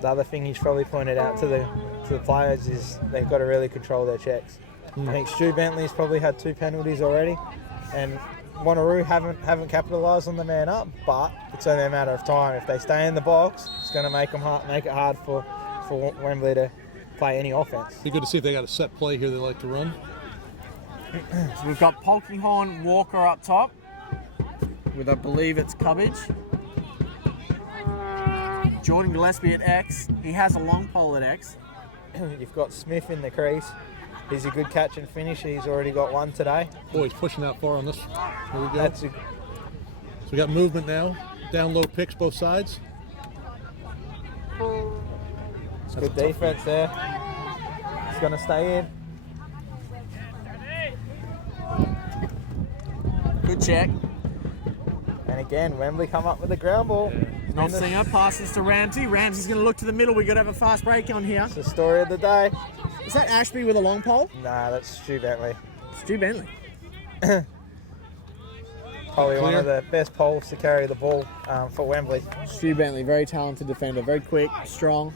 The other thing he's probably pointed out to the players is they've got to really control their checks. I think Stu Bentley's probably had 2 penalties already, and Wanneroo haven't capitalised on the man up, but it's only a matter of time. If they stay in the box, it's going to make it hard for Wembley to play any offence. Be good to see if they got a set play here they like to run. So we've got Polkinghorn, Walker up top, with I believe it's Cubbage. Jordan Gillespie at X. He has a long pole at X. You've got Smith in the crease. He's a good catch and finisher. He's already got one today. Boy, he's pushing out far on this. Here we go. That's So we got movement now. Down low picks both sides. good defense there. He's going to stay in. Good check. And again, Wembley come up with a ground ball. Noffsinger passes to Ramsey. Ramsey's going to look to the middle. We've got to have a fast break on here. It's the story of the day. Is that Ashby with a long pole? Nah, that's Stu Bentley. Stu Bentley. Probably one Clear. of the best poles to carry the ball for Wembley. Stu Bentley, very talented defender, very quick, strong.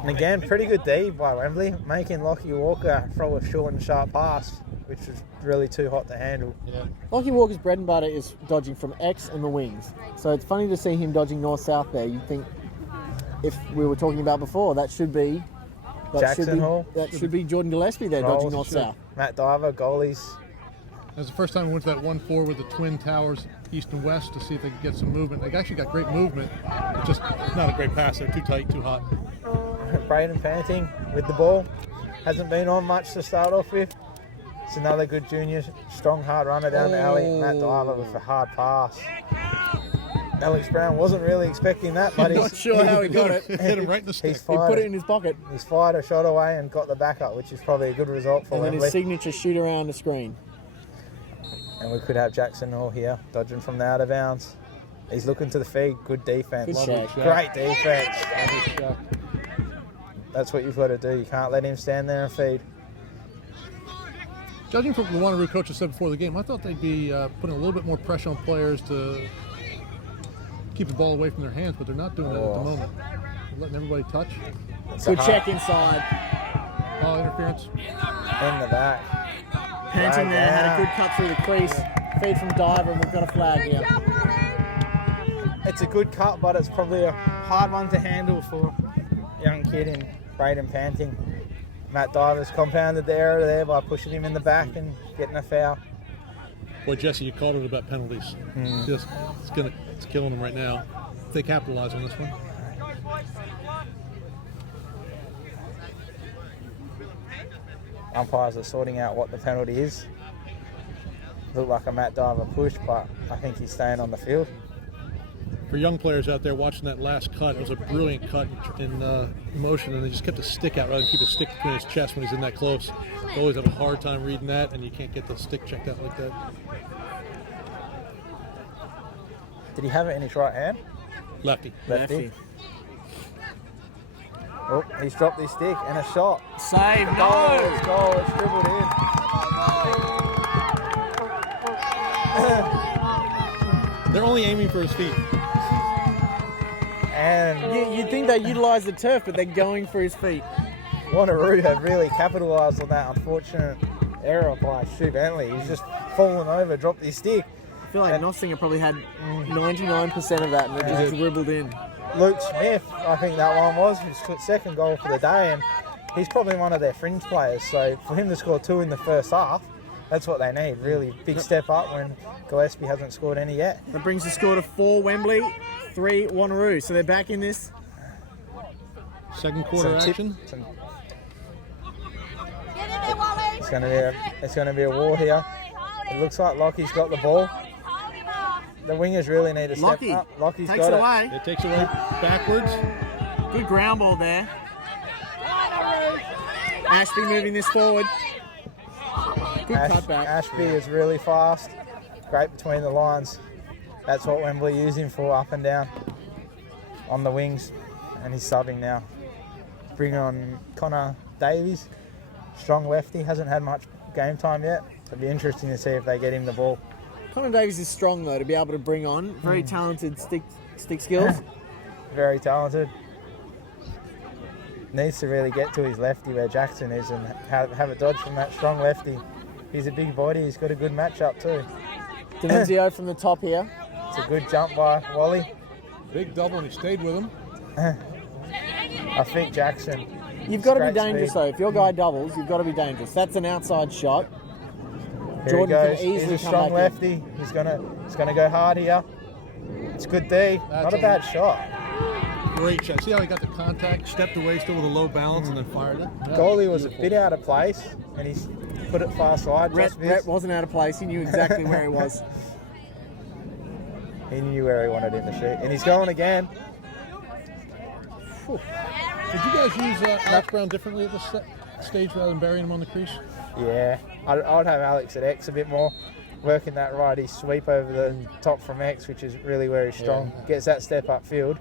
And again, pretty good D by Wembley, making Lockie Walker throw a short and sharp pass, which was really too hot to handle. Yeah. Lockie Walker's bread and butter is dodging from X and the wings. So it's funny to see him dodging north-south there. You'd think, if we were talking about before, that should be Jackson Hall. That should be Jordan Gillespie there, Rolls, dodging north-south. Matt Diver, goalies. That was the first time we went to that 1-4 with the twin towers, east and west, to see if they could get some movement. They actually got great movement. It's just not a great pass. They're too tight, too hot. Braden Panting with the ball. Hasn't been on much to start off with. It's another good junior, strong, hard runner down the alley. Matt Diver with a hard pass. Alex Brown wasn't really expecting that, but Not sure how he got it. Hit him right in the stick. he's He fired. put it in his pocket, He's fired a shot away and got the backup, which is probably a good result for and then Wembley. his signature shoot around the screen. And we could have Jackson Hall here, dodging from the out of bounds. He's looking to the feed. Good defense. Good Lovely check. shot. Great defense. Lovely shot. That's what you've got to do. You can't let him stand there and feed. Judging from what the Wanneroo coaches said before the game, I thought they'd be putting a little bit more pressure on players to keep the ball away from their hands, but they're not doing that at the moment. They're letting everybody touch. It's a Good hard- check inside. Ball interference. in the back. Panting there, had a good cut through the crease. Feed from Diver, and we've got a flag here. It's a good cut, but it's probably a hard one to handle for a young kid in Braden Panting. Matt Divers compounded the error there by pushing him in the back and getting a foul. Boy, Jesse, you called it about penalties. It's killing them right now. If they capitalize on this one. umpires are sorting out what the penalty is. Looked like a Matt Diver push, but I think he's staying on the field. For young players out there watching that last cut, it was a brilliant cut in motion, and they just kept the stick out rather than keep a stick between his chest when he's in that close. They always have a hard time reading that, and you can't get the stick checked out like that. Did he have it in his right hand? Lefty. Lefty. Oh, he's dropped his stick and a shot. Save, Goal, no! it's goal, it's dribbled in. They're only aiming for his feet. And You'd think they utilise the turf, but they're going for his feet. Wanneroo have really capitalised on that unfortunate error by Stu Bentley. He's just fallen over, dropped his stick. I feel like Nossinger probably had 99% of that and it just dribbled in. Luke Smith, I think that one was, his second goal for the day, and he's probably one of their fringe players. So for him to score 2 in the first half, that's what they need. Really big step up when Gillespie hasn't scored any yet. That brings the score to 4 Wembley, 3 Wanneroo. So they're back in this. Second quarter action. It's going to be a war here. It looks like Lockie's got the ball. The wingers really need to step Lockie up. Lockie's takes got it it. away. It takes it away backwards. Good ground ball there. Ashby moving this forward. Good cutback. Ashby is really fast. Great between the lines. That's what Wembley use him for, up and down on the wings. And he's subbing now. Bring on Connor Davies. Strong lefty. Hasn't had much game time yet. It'll be interesting to see if they get him the ball. Connor Davies is strong though to be able to bring on. Very talented stick skills. Very talented. Needs to really get to his lefty where Jackson is and have a dodge from that strong lefty. He's a big body. He's got a good matchup too. D'Annunzio from the top here. It's a good jump by Wally. Big double, and he stayed with him. I think Jackson. You've got to be Great dangerous speed. though. If your guy doubles, you've got to be dangerous. That's an outside shot. Here Jordan he can goes. easily He's a come strong back lefty. He's gonna go hard here. It's good D. Not a bad shot. Great shot. See how he got the contact, stepped away still with a low balance, and then fired it? Yeah, Goalie was a beautiful. bit out of place, and he's put it far side. Rhett Just missed. wasn't out of place. He knew exactly where he was. He knew where he wanted him to shoot, and he's going again. Did you guys use Alex Brown differently at this stage rather than burying him on the crease? Yeah, I'd have Alex at X a bit more, working that righty sweep over the top from X, which is really where he's strong. Yeah. Gets that step up field.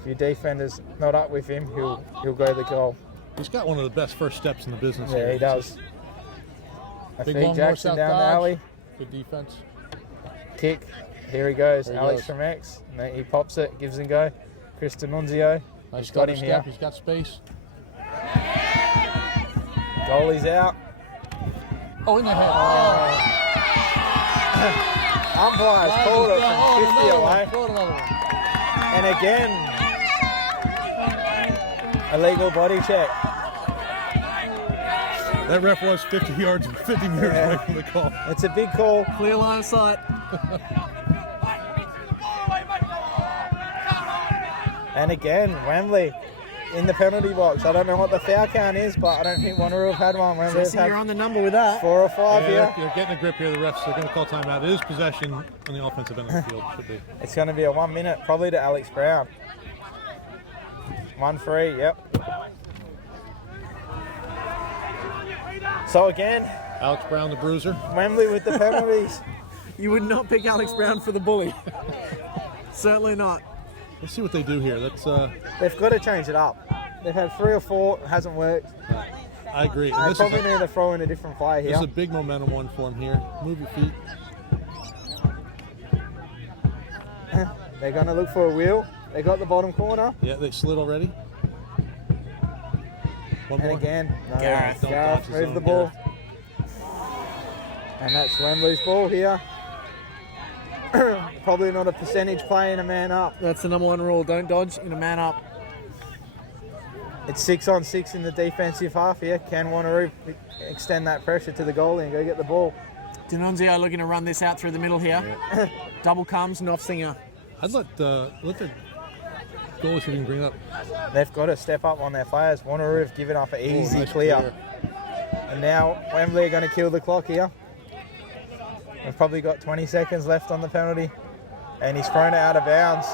If your defender's not up with him, he'll go the goal. He's got one of the best first steps in the business. Yeah, here. he does. I Big think long Jackson north-south down the dodge. alley. Good defense. Kick. Here he goes. There he Alex goes. from X. And then he pops it, gives and go. Chris D'Annunzio. Nice got him step. here. He's got space. Goalie's out. Oh, in the head. Umpires called it from 50 away. Throw it another one. And again, illegal body check. That ref was 50 yards and 50 meters away from the call. It's a big call. Clear line of sight. And again, Wembley in the penalty box. I don't know what the foul count is, but I don't think Wanneroo have had one. Wembley Jesse, have you're had on the number with that. 4 or 5 Yeah, here. you're getting a grip here. The refs are going to call timeout. It is possession on the offensive end of the field. Should be. It's going to be a 1 minute, probably to Alex Brown. 1-3, yep. So again, Alex Brown, the bruiser. Wembley with the penalties. You would not pick Alex Brown for the bully. Certainly not. Let's see what they do here. That's. They've got to change it up. They've had 3 or 4, it hasn't worked. I agree. They And this probably is need to throw in a different play this here. is a big momentum one for him here. Move your feet. They're going to look for a wheel. They got the bottom corner. Yeah, they slid already. One And more. again, no, Gareth. Don't Gareth touch his moves own the ball. And that's Wembley's ball here. Probably not a percentage play in a man up. That's the number 1 rule. Don't dodge in a man up. It's 6 on 6 in the defensive half here. Can Wanneroo extend that pressure to the goalie and go get the ball? D'Annunzio looking to run this out through the middle here. Double comes, Noffsinger. I'd let the goalie see if he can bring it up. They've got to step up on their players. Wanneroo have given up an easy nice clear. And now Wembley are going to kill the clock here. We've probably got 20 seconds left on the penalty. And he's thrown it out of bounds.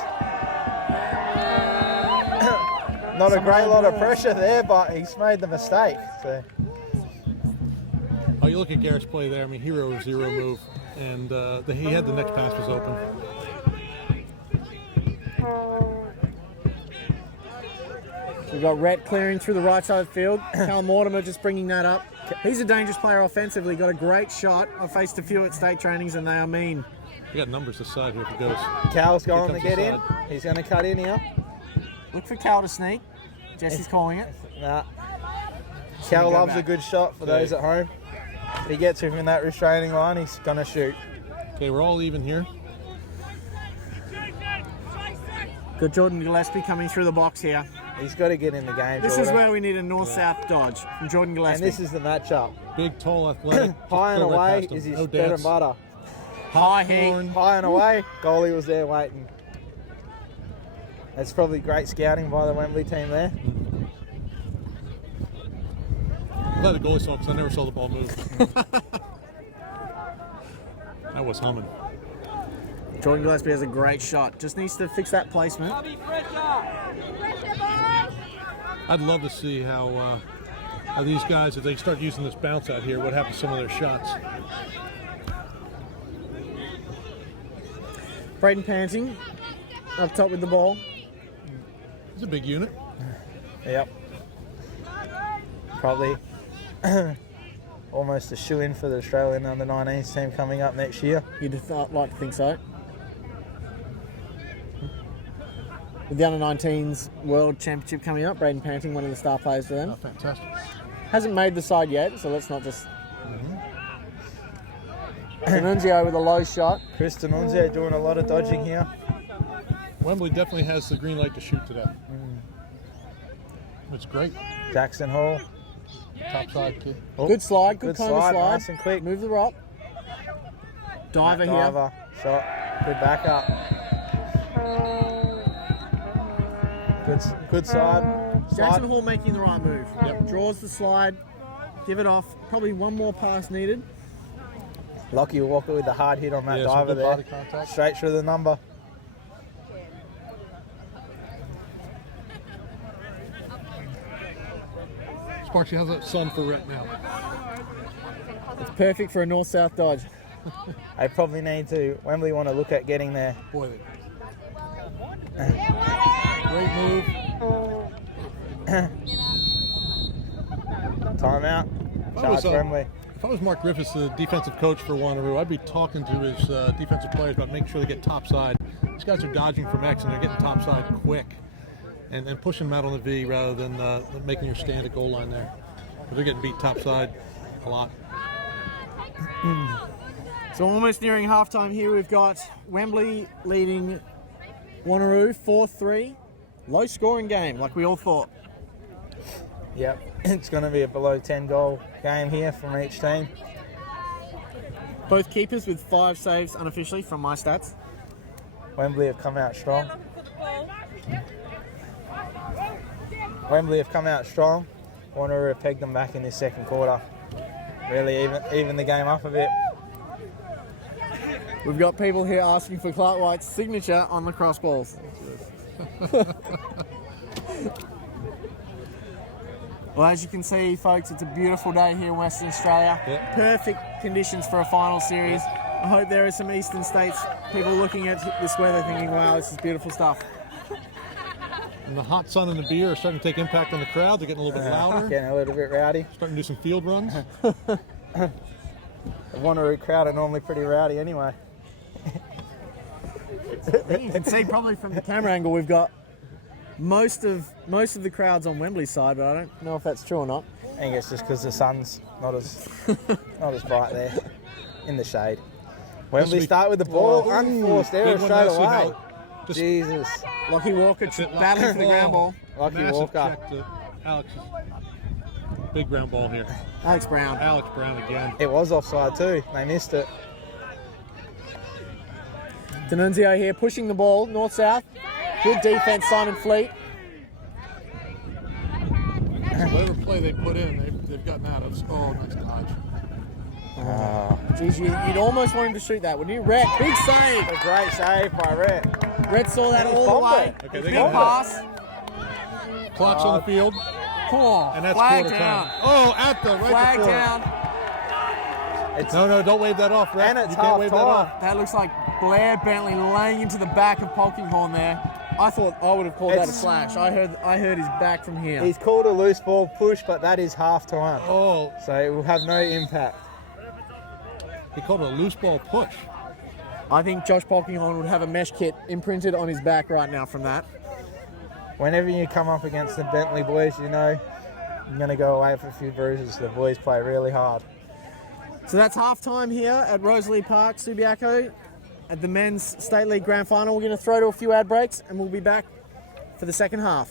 Not a great lot of pressure there, but he's made the mistake. So. Oh, you look at Garrett's play there. I mean, hero 0 move. And he had the next pass was open. We've got Rhett clearing through the right side of the field. Cal Mortimer just bringing that up. He's a dangerous player offensively. Got a great shot. I've faced a few at state trainings and they are mean. We got numbers this side here if it goes. Cal's going to get in. He's going to cut in here. Look for Cal to sneak. Jesse's calling it. Nah. Cal loves a good shot for those at home. If he gets within that restraining line, he's going to shoot. Okay, we're all even here. Good Jordan Gillespie coming through the box here. He's got to get in the game, This Jordan. is where we need a north-south dodge from Jordan Gillespie. And this is the matchup. Big, tall, athletic. High and Go right away past him. is his No bread and dance. butter. high heat. High and away, goalie was there waiting. That's probably great scouting by the Wembley team there. I'm glad the goalie saw because I never saw the ball move. That was humming. Jordan Gillespie has a great shot. Just needs to fix that placement. I'd love to see how these guys, if they start using this bounce out here, what happens to some of their shots. Braden Panting up top with the ball. It's a big unit. Yep. Probably almost a shoe-in for the Australian under-19s team coming up next year. You'd like to think so. With the under-19s World Championship coming up, Braden Panting, one of the star players for them. Oh, fantastic. Hasn't made the side yet, so let's not just... D'Annunzio with a low shot. Chris D'Annunzio doing a lot of dodging here. Wembley definitely has the green light to shoot today. It's great. Jackson Hall. Top side kid. Oh, Good slide, good kind of slide. nice and quick. Move the rock. Diver here. Diver, shot, good backup. Good side. Jackson Hall making the right move. Yep. Draws the slide. Give it off. Probably one more pass needed. Lockie Walker with the hard hit on that Yeah, some diver good there. body contact. Straight through the number. Sparksy, how's that sun for Rhett now? It's perfect for a north-south dodge. They probably need to. Wembley want to look at getting there. Boy, great move. Timeout. If I was, Charge Wembley. If I was Mark Griffiths, the defensive coach for Wanneroo, I'd be talking to his defensive players about making sure they get topside. These guys are dodging from X and they're getting topside quick and pushing them out on the V rather than making your stand at goal line there. Because they're getting beat topside a lot. So almost nearing halftime here. We've got Wembley leading Wanneroo 4-3. Low scoring game, like we all thought. Yep. It's going to be a below 10 goal game here from each team. Both keepers with 5 saves unofficially from my stats. Wembley have come out strong. Wembley have come out strong. Wanneroo have pegged them back in this second quarter. Really even the game up a bit. We've got people here asking for Clark White's signature on lacrosse balls. Well, as you can see, folks, it's a beautiful day here in Western Australia. Yep. Perfect conditions for a final series. I hope there are some eastern states people looking at this weather thinking, wow, this is beautiful stuff. And the hot sun and the beer are starting to take impact on the crowd. They're getting a little bit louder. Getting a little bit rowdy. Starting to do some field runs. The Wanneroo crowd are normally pretty rowdy anyway. You can see probably from the camera angle we've got most of the crowds on Wembley's side, but I don't know if that's true or not. I think it's just because the sun's not as bright there in the shade. Wembley start with the ball, unforced error Good one, straight nicely away. held. Just Jesus, Lockie Walker battling for the ground ball. Lucky massive Walker. check to Alex. Big ground ball here. Alex Brown. Alex Brown again. It was offside too. They missed it. D'Annunzio here pushing the ball north-south. Good defense, Simon Fleet. Whatever play they put in, they've gotten out of. Oh, nice dodge. Geez, you'd almost want him to shoot that, wouldn't you? Rhett, big save. A great save by Rhett. Rhett saw that all the bombed way. it. Okay, they Big got pass. Clock's on the field, Oh, and that's flag quarter down. time. Oh, at the right Flag before. down. No, don't wave that off, Rhett. And it's You can't wave that half off. That looks like Blair Bentley laying into the back of Polkinghorne there. I thought I would have called that a slash. I heard his back from here. He's called a loose ball push, but that is half time. Oh, So it will have no impact. he called it a loose ball push. I think Josh Polkinghorne would have a mesh kit imprinted on his back right now from that. Whenever you come up against the Bentley boys, you know you're going to go away with a few bruises. The boys play really hard. So that's halftime here at Rosalie Park, Subiaco, at the Men's State League Grand Final. We're going to throw to a few ad breaks and we'll be back for the second half.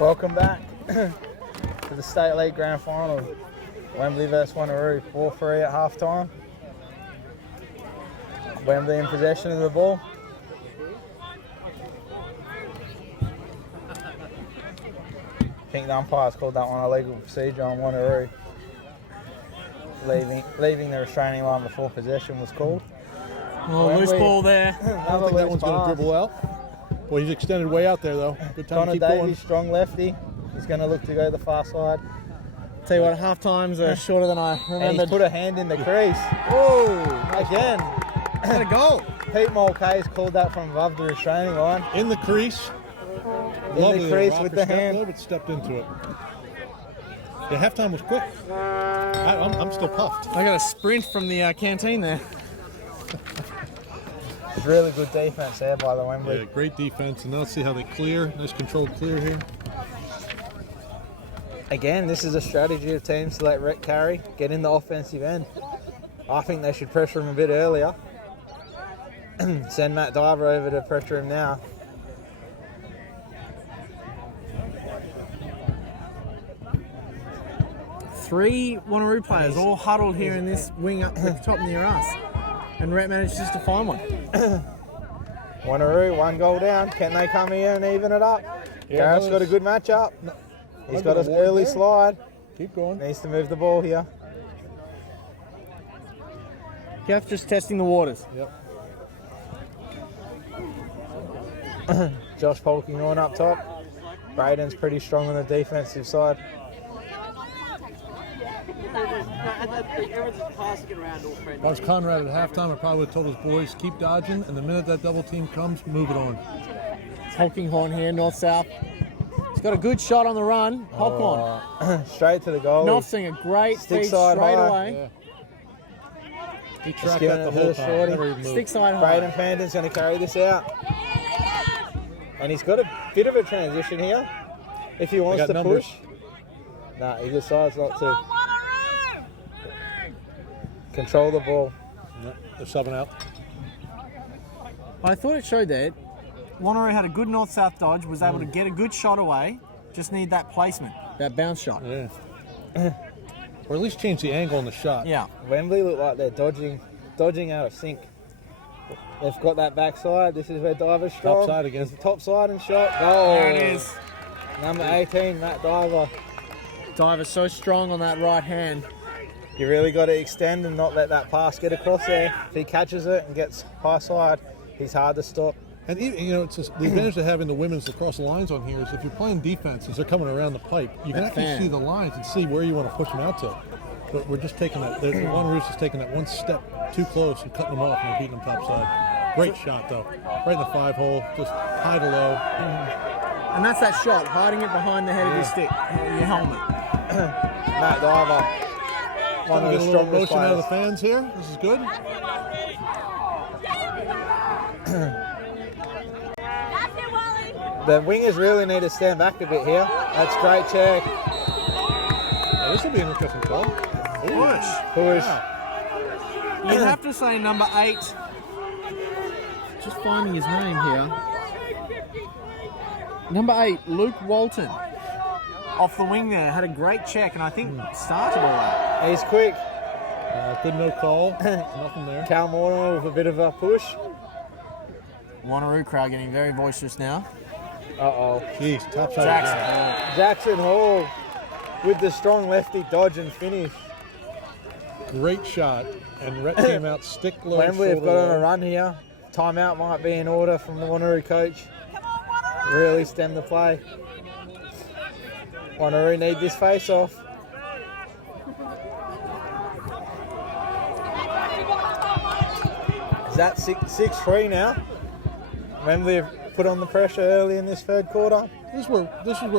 Welcome back to the State League Grand Final. Wembley versus Wanneroo, 4-3 at half time. Wembley in possession of the ball. I think the umpires called that one a legal procedure on Wanneroo. Leaving the restraining line before possession was called. Oh, loose ball there. I don't think that one's going to dribble out. Boy, he's extended way out there, though. Good time to keep Davies, going. strong lefty. He's going to look to go the far side. Tell you what, half times are shorter than I And remembered. he's put a hand in the crease. Whoa! Again. Is that a goal? Pete Mulcahy's called that from above the restraining line. In the crease. In Lovely the crease rocker with the step hand. there, but stepped into it. Yeah, halftime was quick. I'm still puffed. I got a sprint from the canteen there. Really good defense there by the Wembley. Yeah, great defense. And now let's see how they clear. Nice controlled clear here. Again, this is a strategy of teams to let Rhett carry, get in the offensive end. I think they should pressure him a bit earlier. Send Matt Diver over to pressure him now. Three Wanneroo players all huddled here in this wing up the top near us. And Rhett managed just to find one. Wanneroo, 1 goal down. Can they come here and even it up? Yeah, Garrett's got a good matchup. He's got an early slide. Keep going. Needs to move the ball here. Gaff just testing the waters. Yep. Josh Polkinghorn up top. Braden's pretty strong on the defensive side. If I was Conrad at halftime, I probably would have told his boys, keep dodging, and the minute that double team comes, move it on. Polkinghorn here, north-south. He's got a good shot on the run. Hop on. Straight to the goal. Knopfing a great Stick feed side straight high. away. He tracked giving that it the to whole the time. shorty. Never even moved. Stick side high. Braden Pandon's going to carry this out. And he's got a bit of a transition here. If he wants got to numbers. push. Nah, he decides not to. Control the ball. Yep, they're subbing out. I thought it showed that Wanneroo had a good north-south dodge, was able to get a good shot away. Just need that placement, that bounce shot. Yeah. Or at least change the angle on the shot. Yeah. Wembley look like they're dodging out of sync. They've got that backside. This is where Diver's strong. Top side again. There's the top side and shot. Goal. There it is. Number 18, Matt Diver. Diver's so strong on that right hand. You really got to extend and not let that pass get across there. If he catches it and gets high side, he's hard to stop. And even, it's just the advantage of having the women's lacrosse lines on here is if you're playing defense as they're coming around the pipe, you can actually see the lines and see where you want to push them out to. But we're just taking that. The Wanneroo's just taking that one step too close and cutting them off and beating them top side. Great shot though, right in the 5-hole, just high to low. And that's that shot, hiding it behind the head of your stick, your helmet. Matt Diver. One Trying of to the get a little strongest motion out of the players. fans here. This is good. The wingers really need to stand back a bit here. That's great check. Yeah, this will be an interesting call. Push. Push. You'd have to say number 8. Just finding his name here. Number 8, Luke Walton. Off the wing there, had a great check and I think started all that. He's quick. Good no call. Nothing there. Cal Mortimer with a bit of a push. Wanneroo crowd getting very boisterous now. Uh-oh. Jeez, top side. Jackson. Jackson Hall with the strong lefty dodge and finish. Great shot. And Rhett came out stick low. Wembley have shoulder got on low. a run here. Timeout might be in order from the Wanneroo coach. Really stem the play. Wanneroo need this face off. Is that 6-3 now? Wembley have put on the pressure early in this third quarter. This is where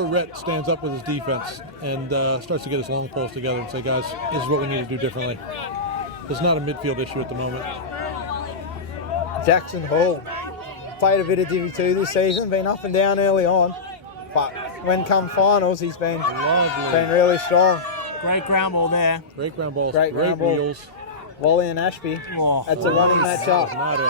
Rhett stands up with his defense and starts to get his long poles together and say, guys, this is what we need to do differently. It's not a midfield issue at the moment. Jackson Hall played a bit of Div 2 this season, been up and down early on, but when come finals, he's been really strong. Great ground ball there. Great ground balls, Great great ground ball. wheels. Wally and Ashby. Oh, That's a running matchup. Not it.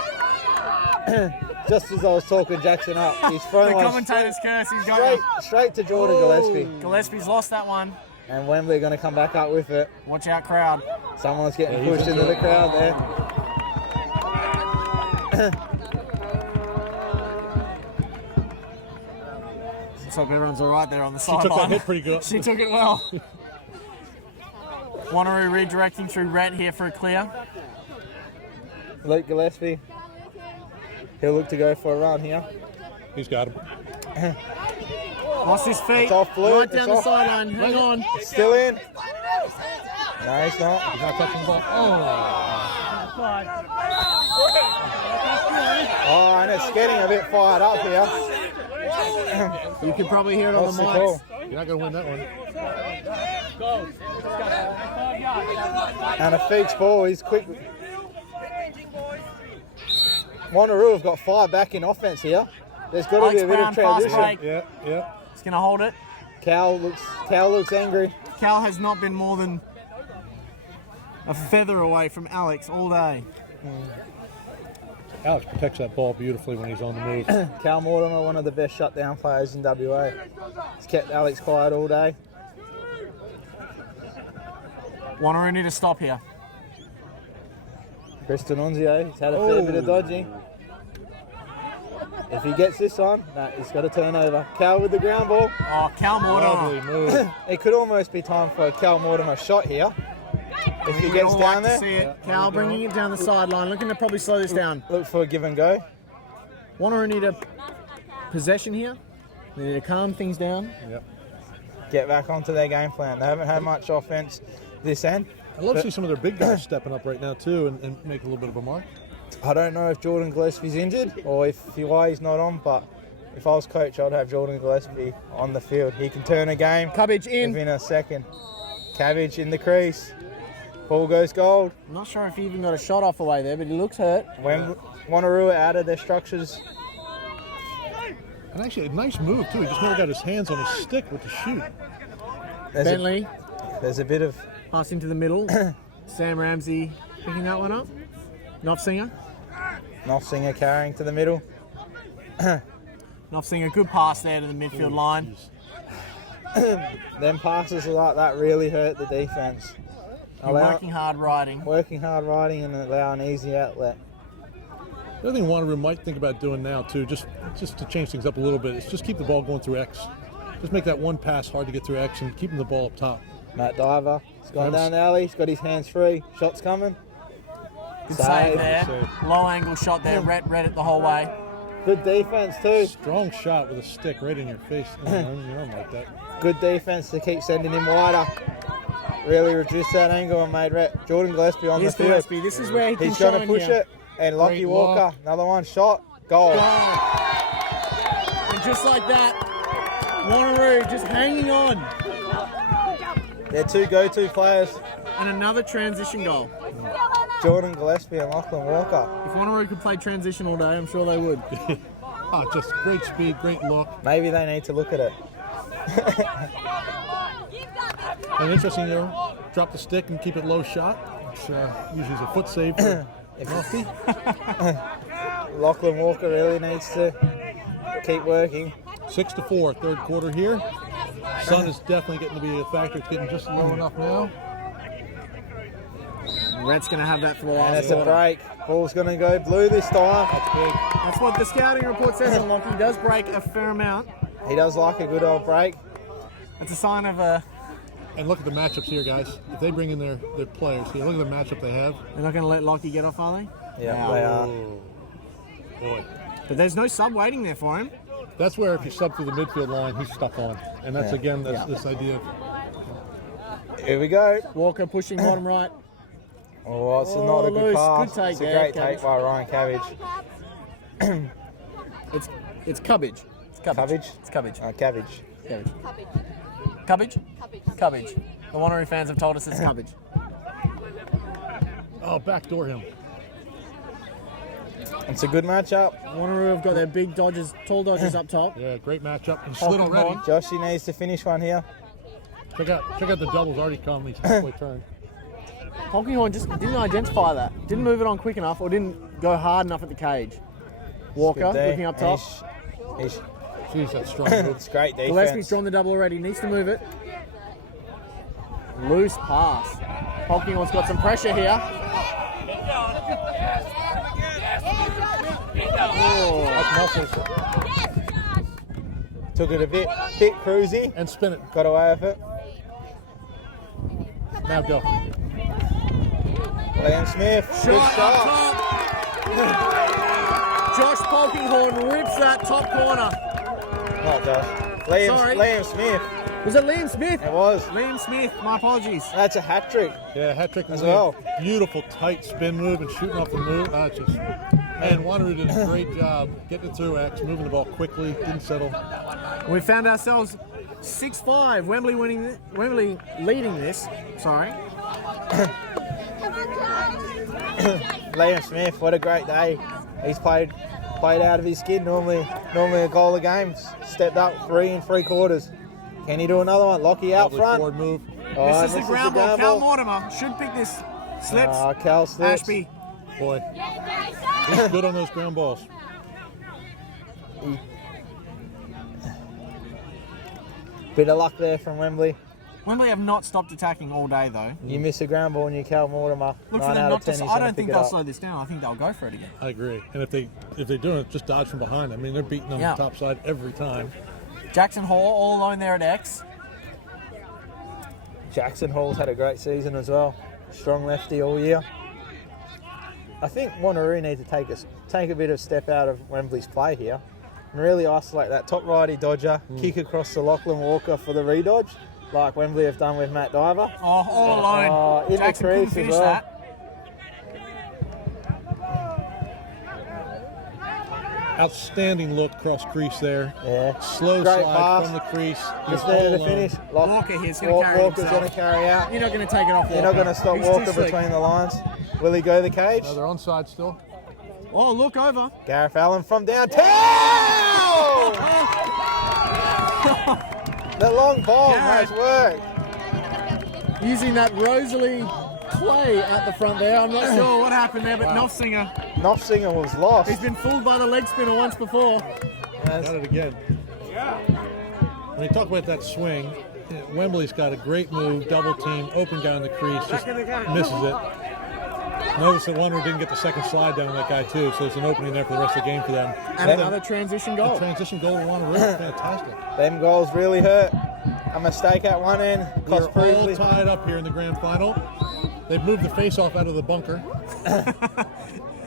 just as I was talking Jackson up, he's thrown The one commentator's curse, he's going. straight to Jordan Gillespie. Gillespie's lost that one. And Wembley are going to come back up with it. Watch out, crowd. Someone's getting pushed into the crowd there. Looks like everyone's all right there on the She sideline. took that hit pretty good. She took it well. Wanneroo redirecting through Rhett here for a clear. Luke Gillespie. He'll look to go for a run here. He's got him. Lost his feet. It's off blue. Right down the sideline. Hang on. It's still in. No, he's not. He's not touching the ball. Oh, and it's getting a bit fired up here. You can probably hear it on What's the the mics. call? You're not going to win that one. And a Feeks ball. He's quick. Wanneroo have got 5 back in offense here. There's got to be a bit of Alex Brown, fast transition. break. Yeah. He's going to hold it. Cal looks angry. Cal has not been more than a feather away from Alex all day. Alex protects that ball beautifully when he's on the move. Cal Mortimer, one of the best shutdown players in WA. He's kept Alex quiet all day. Wanneroo need to stop here. Kristen Unzio, he's had a fair bit of dodging. If he gets this on, he's got a turnover. Cal with the ground ball. Oh, Cal Lovely Mortimer. move. It could almost be time for a Cal Mortimer shot here. If he We'd gets all down like to there, see it. Cal bringing it down the sideline, looking to probably slow this down. look for a give and go. Wanneroo need a possession here. They need to calm things down. Yep. Get back onto their game plan. They haven't had much offense this end. I love to see some of their big guys stepping up right now, too, and make a little bit of a mark. I don't know if Jordan Gillespie's injured or why he's not on, but if I was coach, I'd have Jordan Gillespie on the field. He can turn a game Cabbage in. within a second. Cabbage in the crease. Ball goes gold. I'm not sure if he even got a shot off away there, but he looks hurt. When Wanneroo are out of their structures. And actually, a nice move, too. He just never got his hands on his stick with the shoot. Bentley There's a bit of passing to the middle. Sam Ramsey picking that one up. Knopfsinger. Knopfsinger carrying to the middle. Knopfsinger, good pass there to the midfield line. Them passes like that really hurt the defense. You're working hard riding. Working hard riding and allow an easy outlet. The other thing Wanneroo might think about doing now, too, just to change things up a little bit, is just keep the ball going through X. Just make that one pass hard to get through X and keeping the ball up top. Matt Diver, he's gone down the alley, he's got his hands free. Shot's coming. Good Save. save there. Save. Low angle shot there. Read it the whole way. Good defense too. Strong shot with a stick right in your face. In your arm like that. Good defense to keep sending him wider. Really reduce that angle and made Jordan Gillespie on Here's the field. Gillespie. This is where he can He's going to shine push here. it. And Lockie Great Walker, lock. another one shot. Goal. And just like that, Wanneroo just hanging on. They're 2 go-to players, And another transition goal. Jordan Gillespie and Lachlan Walker. If Wanneroo could play transition all day, I'm sure they would. Just great speed, great look. Maybe they need to look at it. And interesting, drop the stick and keep it low shot. It's usually a foot save for Lofty. Lachlan Walker really needs to keep working. 6-4, third quarter here. Sun is definitely getting to be a factor. It's getting just low enough now. Rhett's going to have that for the And last it's a quarter. break. Ball's going to go blue this time. That's big. That's what the scouting report says on Lockie. He does break a fair amount. He does like a good old break. It's a sign of a... And look at the matchups here, guys. If they bring in their players here, look at the matchup they have. They're not going to let Lockie get off, are they? Yeah, they are. Oh, boy. But there's no sub waiting there for him. That's where if you sub through the midfield line, he's stuck on. And that's, again, this idea of... Here we go. Walker pushing bottom right. Oh, it's not a good loose. pass. Good take It's a there, great Cabbage. take by Ryan Cabbage. It's Cabbage. It's Cabbage. Cabbage? It's Cabbage. Cabbage. Cabbage. Cabbage? Cabbage. The Wanneroo fans have told us it's Cabbage. Oh, backdoor him. It's a good matchup. Wanneroo have got their big dodgers, tall dodgers up top. Yeah, great matchup. And slid Hawking already. Horn. Joshy needs to finish one here. Check out the doubles already come. He's halfway turned. Honkinghorn just didn't identify that. Didn't move it on quick enough or didn't go hard enough at the cage. Walker Good D. looking up top. He's Jeez, that's strong move. it's great defense. Gillespie's drawn the double already. Needs to move it. Loose pass. Polkinghorne's got some pressure here. Oh, That's muscles. Took it a bit cruisy. And spin it. Got away with it. Now go. Liam Smith. Good Shot shot. up top. Josh Polkinghorne rips that top corner. Not Josh. Sorry. Liam Smith. Was it Liam Smith? It was. Liam Smith, my apologies. That's a hat trick. Yeah, hat trick As as well. Beautiful tight spin move and shooting off the move. Man, Wanneroo did a great job getting it through X, moving the ball quickly, didn't settle. We found ourselves 6-5. Wembley leading this. Sorry. Liam Smith, what a great day. He's played out of his skin. Normally a goal a game. Stepped up 3 3/4. Can he do another one? Lockie out Lovely front. forward move. Oh, This is the ground ball. Cal Mortimer should pick this. Slips. Cal slips. Ashby. Boy, he's good on those ground balls. Bit of luck there from Wembley. Wembley have not stopped attacking all day though. You miss a ground ball and you Cal Mortimer. Look for 9 them out not of 10, to. he's I gonna don't think pick it they'll up. slow this down. I think they'll go for it again. I agree. And if they're doing it, just dodge from behind. I mean, they're beating on Yeah. the top side every time. Jackson Hall all alone there at X. Jackson Hall's had a great season as well. Strong lefty all year. I think Wanneroo need to take a bit of step out of Wembley's play here and really isolate that top righty dodger, kick across to Lachlan Walker for the redodge, like Wembley have done with Matt Diver. Oh, all alone. In the Jackson couldn't crease as finish well. that. Outstanding look cross crease there. Yeah. Slow Great slide pass. from the crease. He was Just there all to alone. finish. Walker here's going to carry Walker's himself. going to carry out. You're not going to take it off Walker. You're not going to stop He's too Walker slick. between the lines. Will he go the cage? No, they're onside still. Oh, look over. Gareth Allen from downtown! The long ball has worked. Using that Rosalie Clay at the front there. I'm not sure what happened there, but Knopfsinger, Knopfsinger was lost. he's been fooled by the leg spinner once before. Got it again. When you talk about that swing, Wembley's got a great move, double team, open guy in the crease, just misses it. Notice that Wanneroo didn't get the second slide down on that guy too, so it's an opening there for the rest of the game for them. And another transition goal. The transition goal to Wanneroo, fantastic. Them goals really hurt. A mistake at one end We're cost all Priestley. tied up here in the grand final. They've moved the face-off out of the bunker.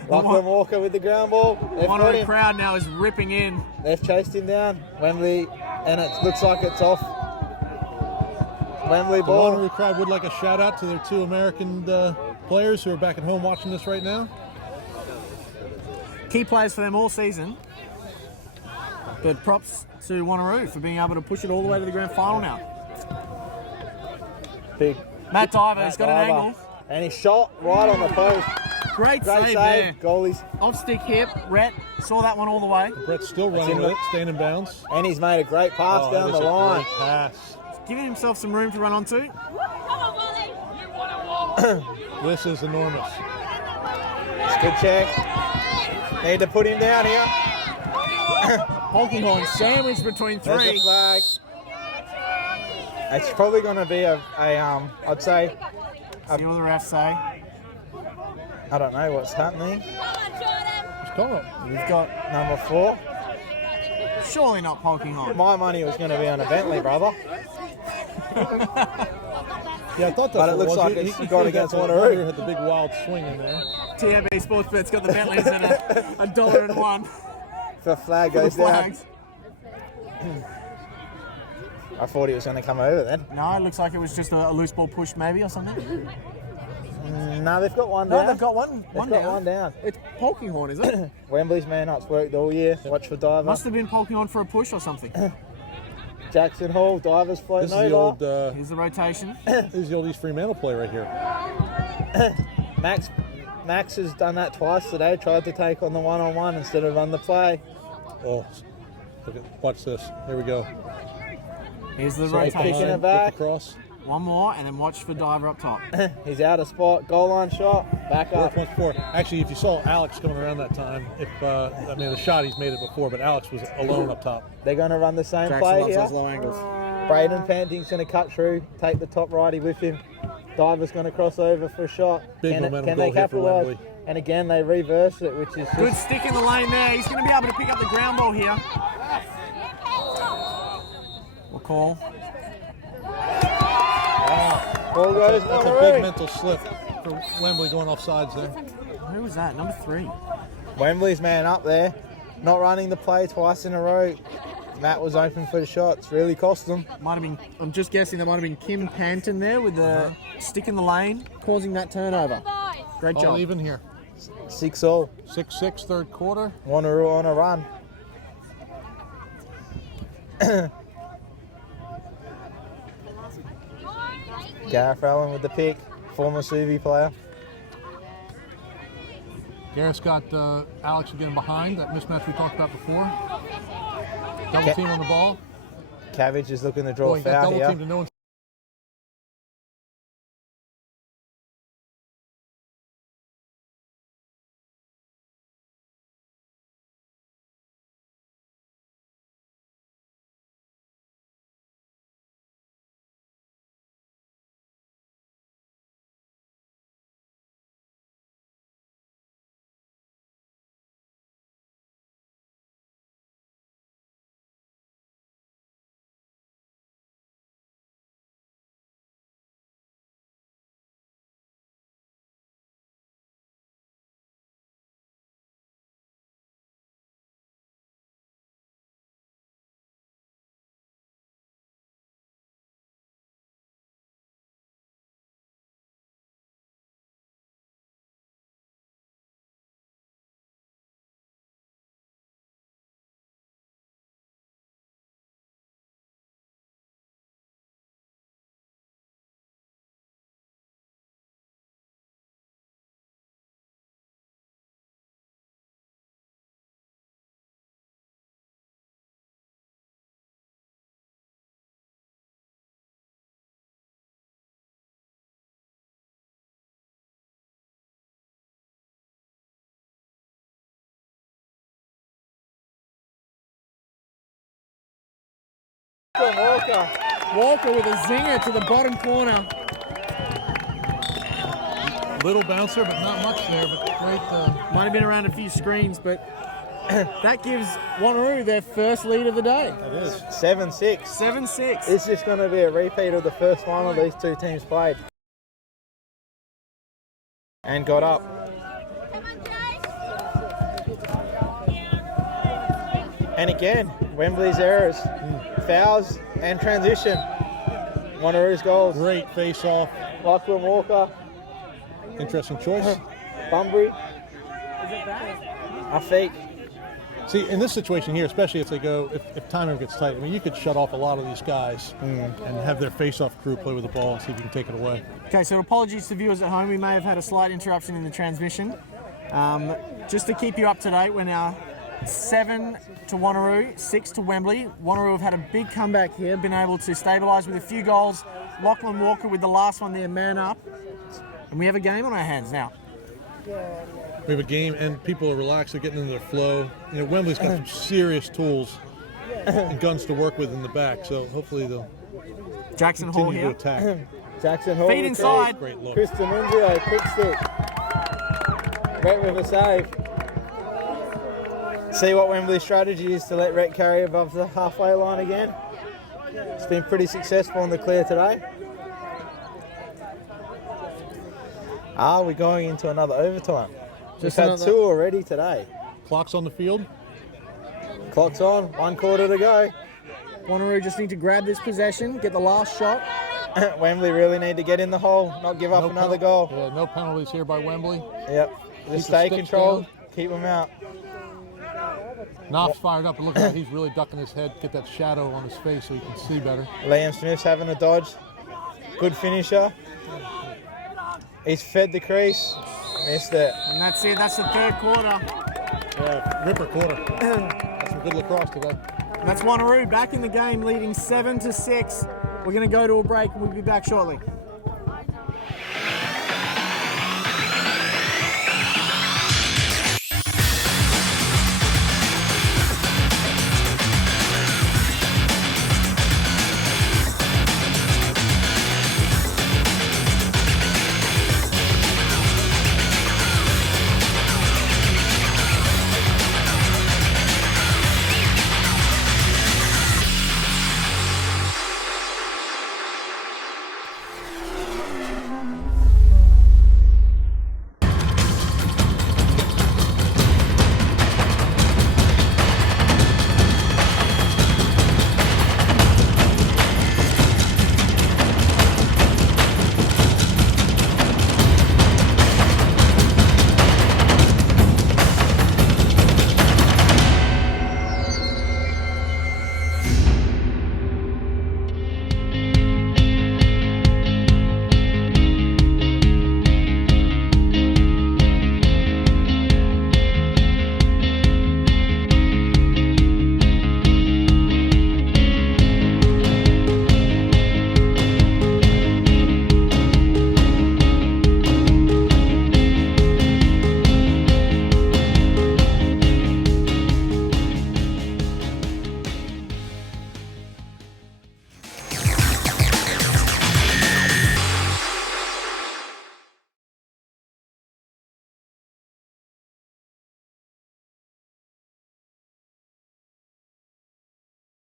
Lachlan Walker with the ground ball. They've One got of the him. crowd now is ripping in. They've chased him down. Wembley, and it looks like it's off. Wembley The ball. Wanneroo crowd would like a shout-out to their 2 American players who are back at home watching this right now. Key players for them all season. But props to Wanneroo for being able to push it all the way to the grand final now. Big. Matt Diver, he's Matt got an Diver. angle. And he shot right on the post. Great Great save save. there. Goalies. Off stick hip. Rhett saw that one all the way. Brett's still running in with the- it, staying in bounds. And he's made a great pass Oh, down that the is a line. great pass. Giving himself some room to run onto. This is enormous. It's a good check. Need to put him down here. Polkinghorne sandwiched between There's three. a flag. It's probably going to be I'd say, See what the refs say. I don't know what's happening. It's called. We've got Number 4. surely not Polkinghorne. My money was going to be on a Bentley, brother. Yeah, I thought that's But it what looks was. like He- it's he gone got against that Wanneroo. Had the big wild swing in there. TAB Sports Bet's got the Bentleys at $1.01 The flag for the goes down. flags. I thought he was going to come over then. No, it looks like it was just a loose ball push maybe or something. No, they've got one No, down. they've got one They've got one down. It's Polkinghorne, is it? Wembley's man up's worked all year. Watch for Diver. Must have been Polkinghorne for a push or something. Jackson Hall, Divers floating This is over. the old, Here's the rotation. this is the old East Fremantle play right here. Max has done that twice today. Tried to take on the one-on-one instead of run the play. Oh, look at, watch this. Here we go. Here's the So he's rotation. kicking it With back. the cross. One more, and then watch for diver up top. He's out of spot. Goal line shot. Back up. Once before. Actually, if you saw Alex coming around that time, the shot he's made it before, but Alex was alone up top. They're going to run the same Jackson play loves here. those low angles. Braden Panting's going to cut through, take the top righty with him. Diver's going to cross over for a shot. Big Can momentum they goal here for capitalise? Wembley. And again, they reverse it, which is Good just stick in the lane there. He's going to be able to pick up the ground ball here. We'll call. ball goes. That's a big mental slip for Wembley going off sides there. Who was that? Number 3. Wembley's man up there, not running the play twice in a row. Matt was open for the shots, really cost them. Might have been. I'm just guessing. There might have been Kim Panton there with the stick in the lane, causing that turnover. Great job. All even here. 6-all. 6-6 third quarter. Wanneroo on a run. Gareth Allen with the pick, former Suvi player. Gareth's got Alex again behind, that mismatch we talked about before. Double team on the ball. Cabbage is looking to draw a That foul double here. team to no one's Walker with a zinger to the bottom corner. little bouncer, but not much there. But great. Might have been around a few screens, but that gives Wanneroo their first lead of the day. It is. 7-6. 7-6. This is going to be a repeat of the first final these two teams played. And got up. And again, Wembley's errors, fouls and transition. Wanneroo's goals. Great face off. Lachlan Walker, Interesting choice. Bunbury, Afiq. See, in this situation here, especially if they go, if timing gets tight, I mean, you could shut off a lot of these guys and have their face-off crew play with the ball and see if you can take it away. Okay, so apologies to viewers at home. We may have had a slight interruption in the transmission. Just to keep you up to date, we're now 7 to Wanneroo, 6 to Wembley. Wanneroo have had a big comeback here, been able to stabilise with a few goals. Lachlan Walker with the last one there, man up. And we have a game on our hands now. We have a game, and people are relaxed. They're getting into their flow. You know, Wembley's got some serious tools and guns to work with in the back, so hopefully they'll Jackson Hall continue to here. attack. Jackson Hall. Feet inside. Great look. Kristen Inzio, quick stick. Rhett with a save. See what Wembley's strategy is to let Rhett carry above the halfway line again. It's been pretty successful in the clear today. Are we going into another overtime? We've had 2 already today. Clock's on the field. Clock's on, 1 quarter to go. Wanneroo just need to grab this possession, get the last shot. Wembley really need to get in the hole, not give up another goal. Yeah, no penalties here by Wembley. Yep, Keep just the stay sticks controlled, down. keep them out. Knopf's fired up, but look at that. He's really ducking his head, get that shadow on his face so he can see better. Liam Smith's having a dodge. Good finisher. He's fed the crease. Missed it. And that's it, that's the third quarter. Yeah, ripper quarter. That's some good lacrosse today. And that's Wanneroo back in the game, leading 7 to 6. We're going to go to a break and we'll be back shortly.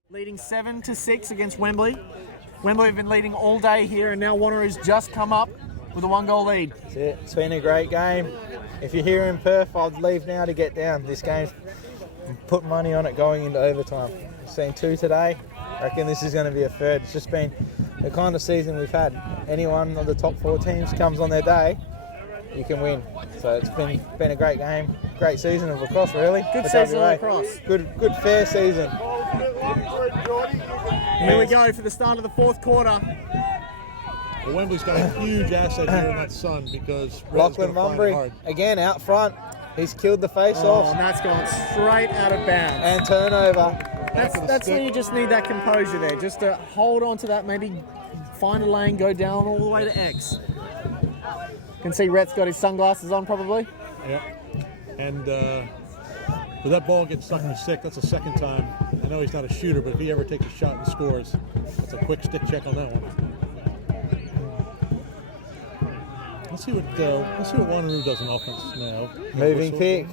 Leading 7-6 against Wembley. Wembley have been leading all day here, and now Wanneroo's just come up with a 1-goal lead. That's it. It's been a great game. If you're here in Perth, I'd leave now to get down. This game's put money on it going into overtime. We've seen 2 today. I reckon this is going to be a third. It's just been the kind of season we've had. Any one of the top 4 teams comes on their day, you can win. So it's been a great game, great season of lacrosse, really. Good for season WA. of lacrosse. Good fair season. Here we go for the start of the 4th quarter. Well, Wembley's got a huge asset here in that sun because Lachlan Mumbry, again out front. He's killed the face-offs. And that's gone straight out of bounds. And turnover. That's where you just need that composure there, just to hold on to that, maybe find a lane, go down all the way to X. You can see Rhett's got his sunglasses on probably. Yep. And for that ball getting stuck in the stick, that's the second time. I know he's not a shooter, but if he ever takes a shot and scores, that's a quick stick check on that one. Let's see what Wanneroo does in offense now. Moving pick.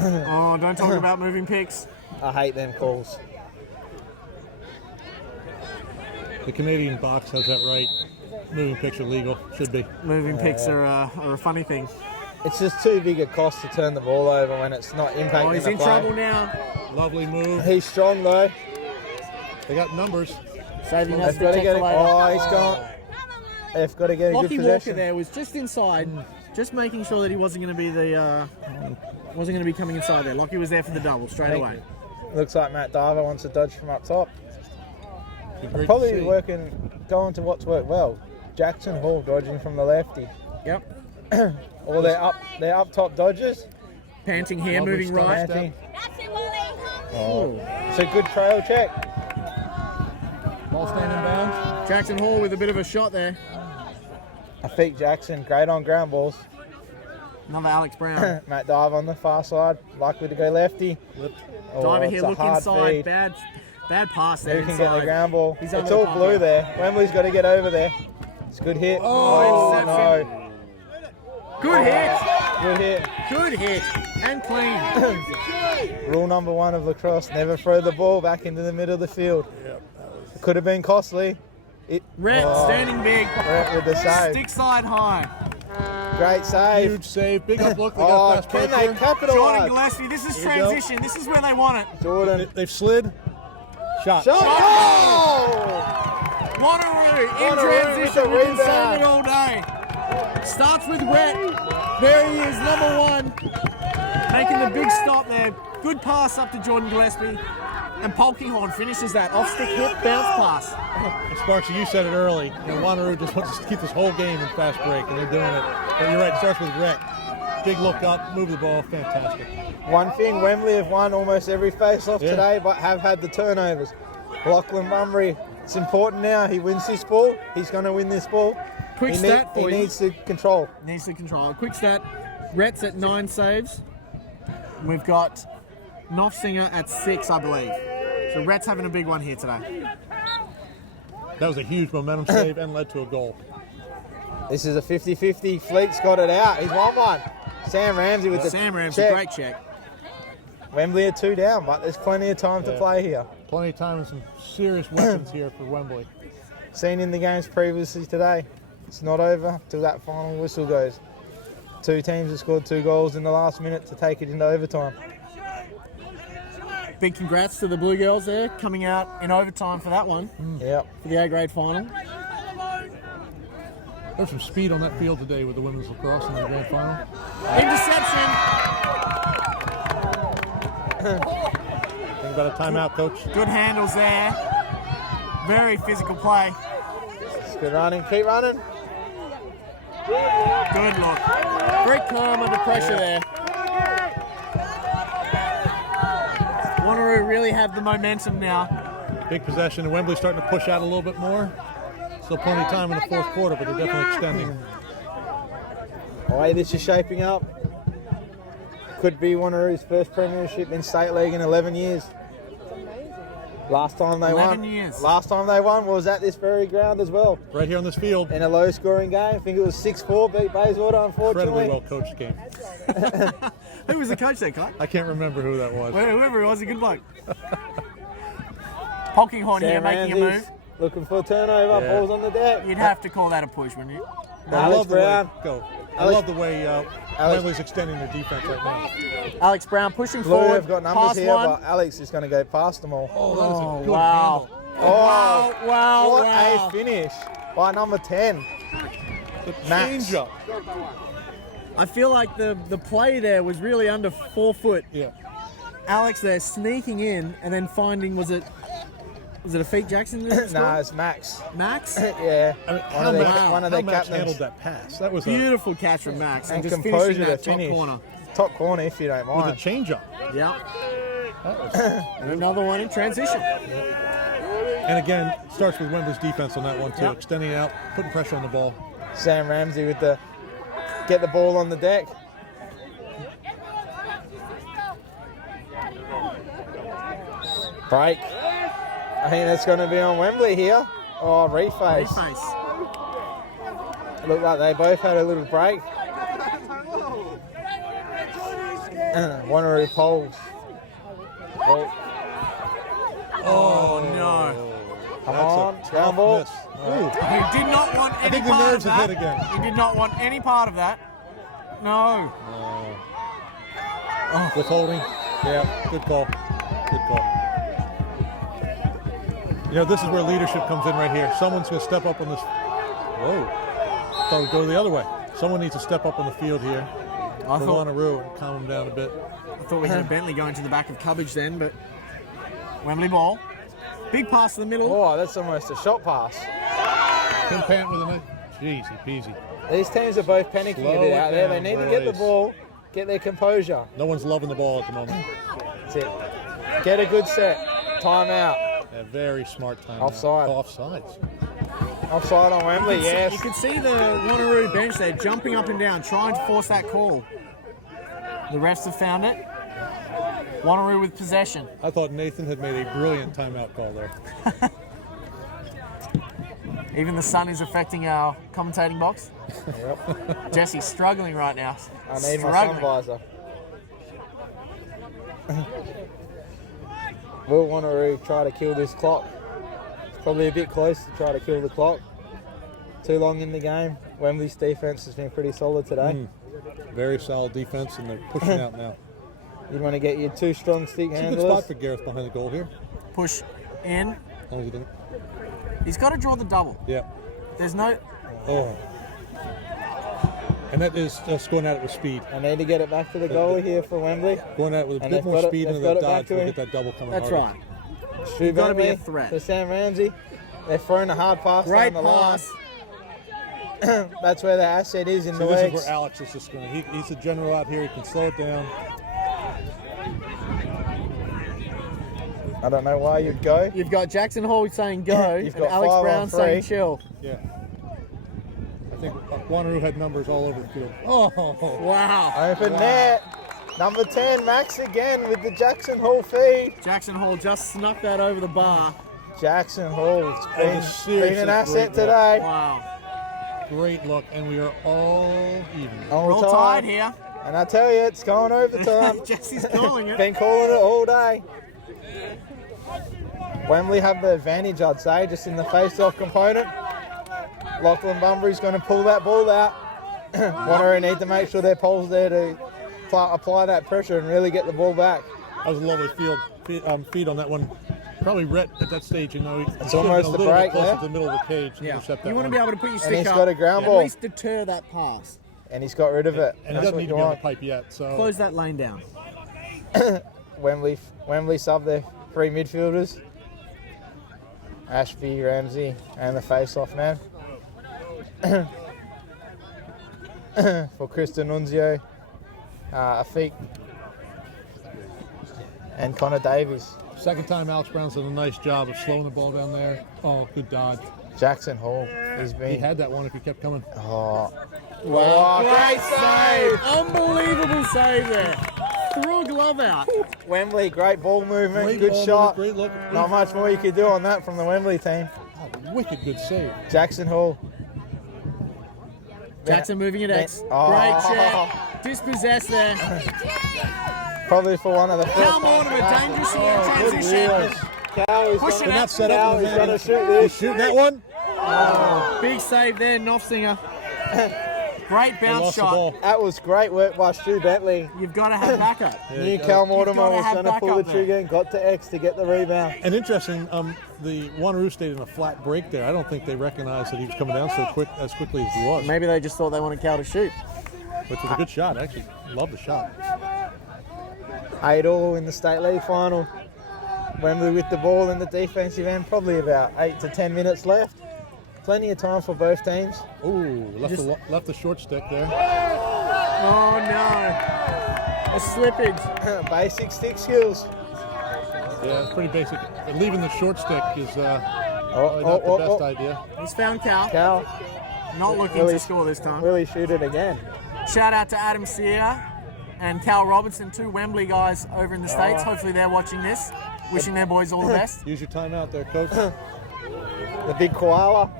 Oh, don't talk about moving picks. I hate them calls. The Canadian box has that right. Moving picks are legal. Should be. Moving picks are a funny thing. It's just too big a cost to turn the ball over when it's not impacting Oh, he's the in play. trouble now. Lovely move. He's strong though. They got numbers. Saving They've us got to get it. later. Oh, he's gone. They've got to get a Lockie good Walker possession. there was just inside, just making sure that he wasn't going to be coming inside there. Lockie was there for the double straight away. Looks like Matt Darver wants to dodge from up top. Great Probably to see. going to what's worked well. Jackson Hall dodging from the lefty. Yep. Or they're up top dodges. Panting here, Lovely moving stop right. step. Oh, it's a good trail check. Ball staying in bounds. Jackson Hall with a bit of a shot there. Afik Jackson, great on ground balls. Another Alex Brown. Matt Dive on the far side, likely to go lefty. Oh, Diver it's here, a look hard inside. feed. Bad pass there Who can inside. get the ground ball? He's It's under all the pump blue here. there. Wembley's got to get over there. It's a good hit. Oh, no. interception. Good hit. Good hit. Good hit. And clean. Rule number 1 of lacrosse, never throw the ball back into the middle of the field. Yep. It could have been costly. Rhett standing big. Rhett with the save. Stick side high. Great save. Huge save. Big up look. They got fast can break they here. Jordan capitalise? Gillespie, this is Here we go. transition. This is where they want it. Jordan. They've slid. Shot. Shot. Wanneroo in Wanneroo with the transition. We've been rebound. saying it all day. Starts with Rhett. There he is, number 1. Making the big stop there. Good pass up to Jordan Gillespie. And Polkinghorn finishes that off-stick hit bounce pass. Sparksy, you said it early. Wanneroo just wants to keep this whole game in fast break, and they're doing it. But you're right, it starts with Rhett. Big look up, move the ball, fantastic. One thing, Wembley have won almost every face-off today, but have had the turnovers. Lachlan Mumbry It's important now. He wins this ball. He's going to win this ball. Quick stat for you. He needs to control. Needs to control. Quick stat. Rhett's at 9 saves. We've got Nofsinger at 6, I believe. So Rhett's having a big one here today. That was a huge momentum save and led to a goal. This is a 50-50. Fleet's got it out. He's won one. Sam Ramsey with the Sam Ramsey, check. great check. Wembley are 2 down, but there's plenty of time to play here. Plenty of time and some serious weapons here for Wembley. Seen in the games previously today. It's not over till that final whistle goes. 2 teams have scored 2 goals in the last minute to take it into overtime. Big congrats to the Blue Girls there, coming out in overtime for that one, Yep. for the A-grade final. There's some speed on that field today with the women's lacrosse in the grand final. Interception. Think about a timeout, Coach. Good handles there. Very physical play. It's good running. Keep running. Good look. Very calm under pressure there. Wanneroo really have the momentum now. Big possession, and Wembley's starting to push out a little bit more. Still plenty of time in the fourth quarter, but they're definitely extending. The way this is shaping up, could be Wanneroo's first premiership in state league in 11 years. Last time they 11 won. years. Last time they won was at this very ground as well. Right here on this field. In a low-scoring game, I think it was 6-4, beat Bayswater, unfortunately. Incredibly well-coached game. Who was the coach there, Kai? I can't remember who that was. Whoever it was, a good bloke. Polkinghorn here Sam making a Ramsey's move. looking for a turnover. Yeah. Ball's on the deck. You'd have to call that a push, wouldn't you? I Alex love the Brown. way I love the way Wembley's extending their defense right now. Alex Brown pushing Blue forward. have got numbers past here, one. but Alex is going to go past them all. Oh, that is a good wow. handle. Oh, Wow, what wow. a finish by number 10. The Max. change-up. I feel like the play there was really under 4 foot. Yeah. Alex there sneaking in and then finding, was it a fake Jackson? Nah, it's Max. Max? Yeah. I mean, One of their, Max- one of How their Max captains. handled that pass. That was Beautiful catch from Max. And just composure finishing to that top finish. corner. Top corner, if you don't with a mind. change-up. Yeah. That was- And another one in transition. And again, starts with Wembley's defense on that one too, Yep. extending it out, putting pressure on the ball. Sam Ramsey with the get the ball on the deck. Break. I think that's going to be on Wembley here. Oh, reface. Reface. Looked like they both had a little break. Wanneroo poles. Oh, no. Come That's on, a ground tough ball. miss. He did not want any think the part of nerves have that. hit again. He did not want any part of that. No. Withholding. Yeah, good call. Good call. You know, this is where leadership comes in right here. Someone's going to step up on this. Whoa. Thought we'd go the other way. Someone needs to step up on the field here I for thought, Wanneroo and calm them down a bit. I thought we had a Bentley going to the back of Cubbage then, but Wembley ball. Big pass to the middle. Oh, that's almost a shot pass. Tim Pant with a nice. Jeezy peasy. These teams are both panicking Slow a bit it out there. They down, need to get the boys. ball, get their composure. No one's loving the ball at the moment. That's it. Get a good set. Timeout. A very smart time. Offside. Offsides. Offside on Wembley, yes. You could see the Wanneroo bench there jumping up and down, trying to force that call. The refs have found it. Wanneroo with possession. I thought Nathan had made a brilliant timeout call there. Even the sun is affecting our commentating box. Yep. Jesse's struggling right now. I need my sun Struggling. visor. Will Wanneroo try to kill this clock? It's probably a bit close to try to kill the clock. Too long in the game. Wembley's defense has been pretty solid today. Very solid defense, and they're pushing out now. You want to get your 2 strong stick It's a good handlers. spot for Gareth behind the goal here. Push in. As long as he didn't. He's got to draw the double. Yeah. There's no... Oh. And that is just going at it with speed. I need to get it back to the goal here for Wembley. Going at it with a And bit they've more got it- speed they've into got that it back dodge. to We'll him. get that double coming That's harder. right. Stu gotta be a Bentley threat. to Sam Ramsey. They're throwing a hard pass Great down the line. pass. That's where the asset is in See, the this is legs. where Alex is just going to. He's a general out here. He can slow it down. I don't know why you'd go. You've got Jackson Hall saying go, You've and got Alex 5 Brown on 3. saying chill. Yeah. I think Wanneroo had numbers all over the field. Oh, Wow. Open net. Number 10, Max again with the Jackson Hall feed. Jackson Hall just snuck that over the bar. Jackson Hall's That was a seriously been an asset great look. today. Wow. great look, and we are all even. Roll Tide here. And I tell you, it's going overtime. Jesse's calling it. Been calling it all day. Wembley have the advantage, I'd say, just in the face-off component. Lachlan Bunbury's going to pull that ball out. Wanneroo need to make sure their pole's there to apply that pressure and really get the ball back. That was a lovely feed on that one. Probably Rhett at that stage, you know, It's almost the break closer there. to the middle of the cage. To Yeah. intercept that You want to one. be able to put your And stick he's up, got a ground at ball. least deter that pass. And he's got rid of it. And it That's doesn't what need you to be on the want. pipe yet. So Close that lane down. Wembley sub their 3 midfielders. Ashby, Ramsey, and the face-off man. For Kristen Nunzio, Afik, and Connor Davies. second time Alex Brown's done a nice job of slowing the ball down there. Oh, good dodge. Jackson Hall, he's He been. had that one if he kept coming. Oh, Wow. great save! Unbelievable save there. Threw a glove out. Wembley, great ball movement, Great good ball shot. movement, great look. Not much more you could do on that from the Wembley team. Oh, wicked good save. Jackson Hall. Jackson moving it X. Oh. Great check. Dispossessed there. Probably for one of the first. Cal Mortimer dangerous in Good transition. reels. Cal is Pushing They're it. not set Now up. he's with gonna that. shoot this. He's shooting that one. Big save there, Knopfsinger. Great They bounce lost the shot. ball. That was great work by Stu Bentley. You've got to have backup. Knew Cal Mortimer gotta was have going to pull the backup there. trigger and got to X to get the rebound. And interesting, the Wanneroo stayed in a flat break there. I don't think they recognized that he was coming down so quickly as he was. Maybe they just thought they wanted Cal to shoot. Which was a good shot, actually. Love the shot. 8-all in the state league final. Wembley with the ball in the defensive end, probably about 8 to 10 minutes left. Plenty of time for both teams. Ooh, left the short stick there. Oh no. A slippage. Basic stick skills. Yeah, it's pretty basic. And leaving the short stick is probably not the best idea. He's found Cal. Cal, Not looking Will to he- score this time. will he shoot it again? Shout out to Adam Sear and Cal Robinson, 2 Wembley guys over in the States. Hopefully they're watching this. Wishing their boys all the best. Use your timeout there, coach. The big koala.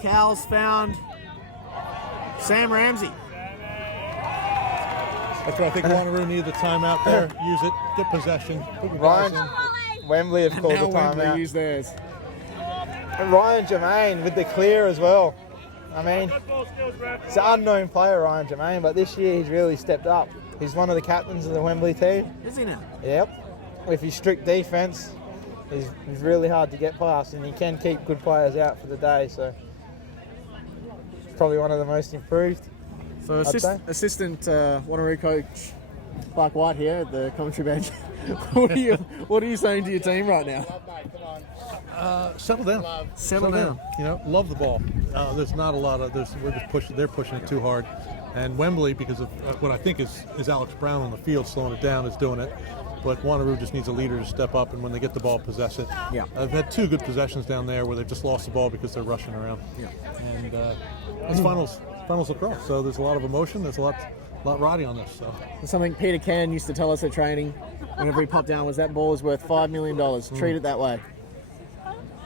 Cal's found Sam Ramsey. That's what I think Wanneroo needed the timeout there. Use it, get possession, put your guys Ryan, in. Wembley have called Now the Wembley timeout. use theirs. And Ryan Jermaine with the clear as well. I mean, it's an unknown player, Ryan Jermaine, but this year he's really stepped up. He's one of the captains of the Wembley team. Is he now? Yep. With his strict defence, he's really hard to get past, and he can keep good players out for the day. So, probably one of the most improved. So say. assistant Wanneroo coach Clark White here at the commentary bench. What are you saying to your team right now? Settle down. Settle down. You know, love the ball. There's not a lot of. We're just pushing. They're pushing it too hard. And Wembley, because of what I think is Alex Brown on the field slowing it down, is doing it. But Wanneroo just needs a leader to step up, and when they get the ball, possess it. Yeah. I've had 2 good possessions down there where they've just lost the ball because they're rushing around. Yeah. And it's finals lacrosse, so there's a lot of emotion. There's a lot riding on this. So There's something Peter Cann used to tell us at training whenever he popped down was that ball is worth $5 million. Treat it that way.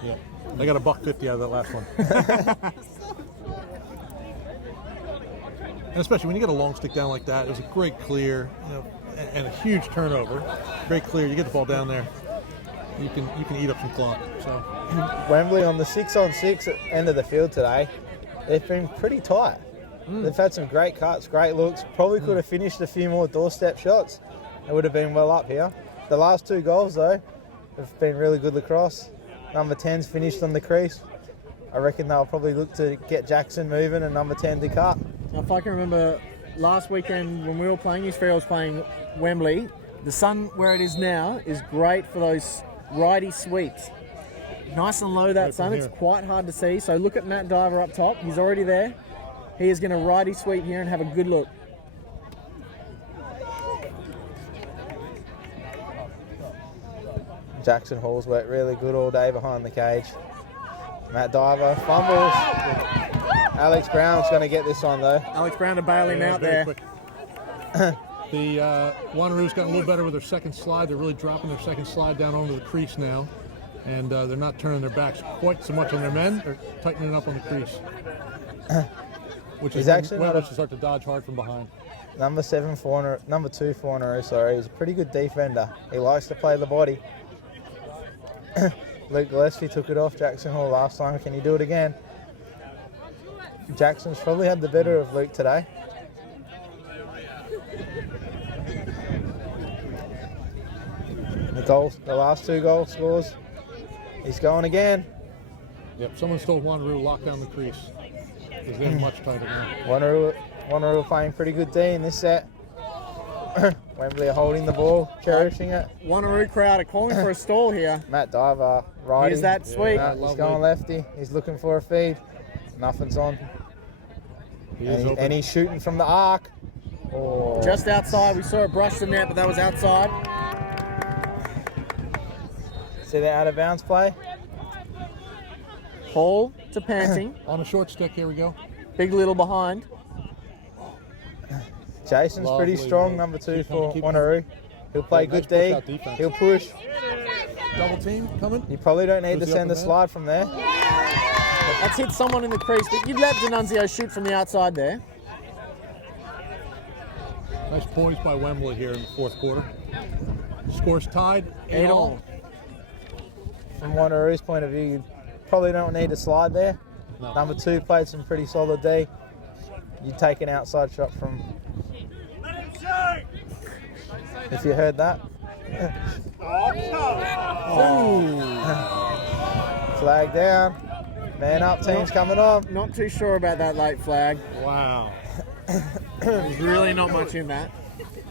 yeah, they got $150 out of that last one. And especially when you get a long stick down like that, it was a great clear, you know, and a huge turnover. Great clear. You get the ball down there, you can eat up some clock. So Wembley on the 6-on-6 at end of the field today. They've been pretty tight. They've had some great cuts, great looks. Probably could have finished a few more doorstep shots. It would have been well up here. The last 2 goals, though, have been really good lacrosse. Number 10's finished on the crease. I reckon they'll probably look to get Jackson moving and number 10 to cut. Now, if I can remember last weekend when we were playing, East Ferry was playing Wembley. The sun where it is now is great for those righty sweeps. Nice and low that Right sun. from It's here. quite hard to see. So look at Matt Diver up top. He's already there. He is going to righty sweep here and have a good look. Jackson Hall's worked really good all day behind the cage. Matt Diver fumbles. Alex Brown's going to get this one though. Alex Brown to bail him out there. The Wanneroo's gotten a little better with their second slide. They're really dropping their second slide down onto the crease now. And they're not turning their backs quite so much on their men. They're tightening up on the crease. Which is actually when Wembley start to dodge hard from behind. Number 2 for Wanneroo, sorry. He's a pretty good defender. He likes to play the body. Luke Gillespie took it off Jackson Hall last time. Can he do it again? Jackson's probably had the better of Luke today. The last 2 goal scores. He's going again. Yep, someone's told Wanneroo to lock down the crease. Because they're much tighter now. Wanneroo playing pretty good D in this set. Wembley are holding the ball, cherishing it. Wanneroo crowd are calling for a stall here. Matt Diver riding. Here's that sweep. Yeah, he's going lefty. He's looking for a feed. Nothing's on. And he's shooting from the arc. Oh. Just outside. We saw it brush the net, but that was outside. See the out of bounds play? Hall to Panting. On a short stick, here we go. Big little behind. Jason's pretty strong, number 2 for Wanneroo. He'll play good D. He'll push. Double team coming. You probably don't need to send a slide from there. That's hit someone in the crease, but you've let D'Annunzio shoot from the outside there. Nice poise by Wembley here in the 4th quarter. Score's tied, 8-all. From Wanneroo's point of view, you probably don't need a slide there. No. Number 2 played some pretty solid D. You take an outside shot from... If you heard that. Flag down. Man up, team's coming on. Not too sure about that late flag. Wow. There's really not much in that.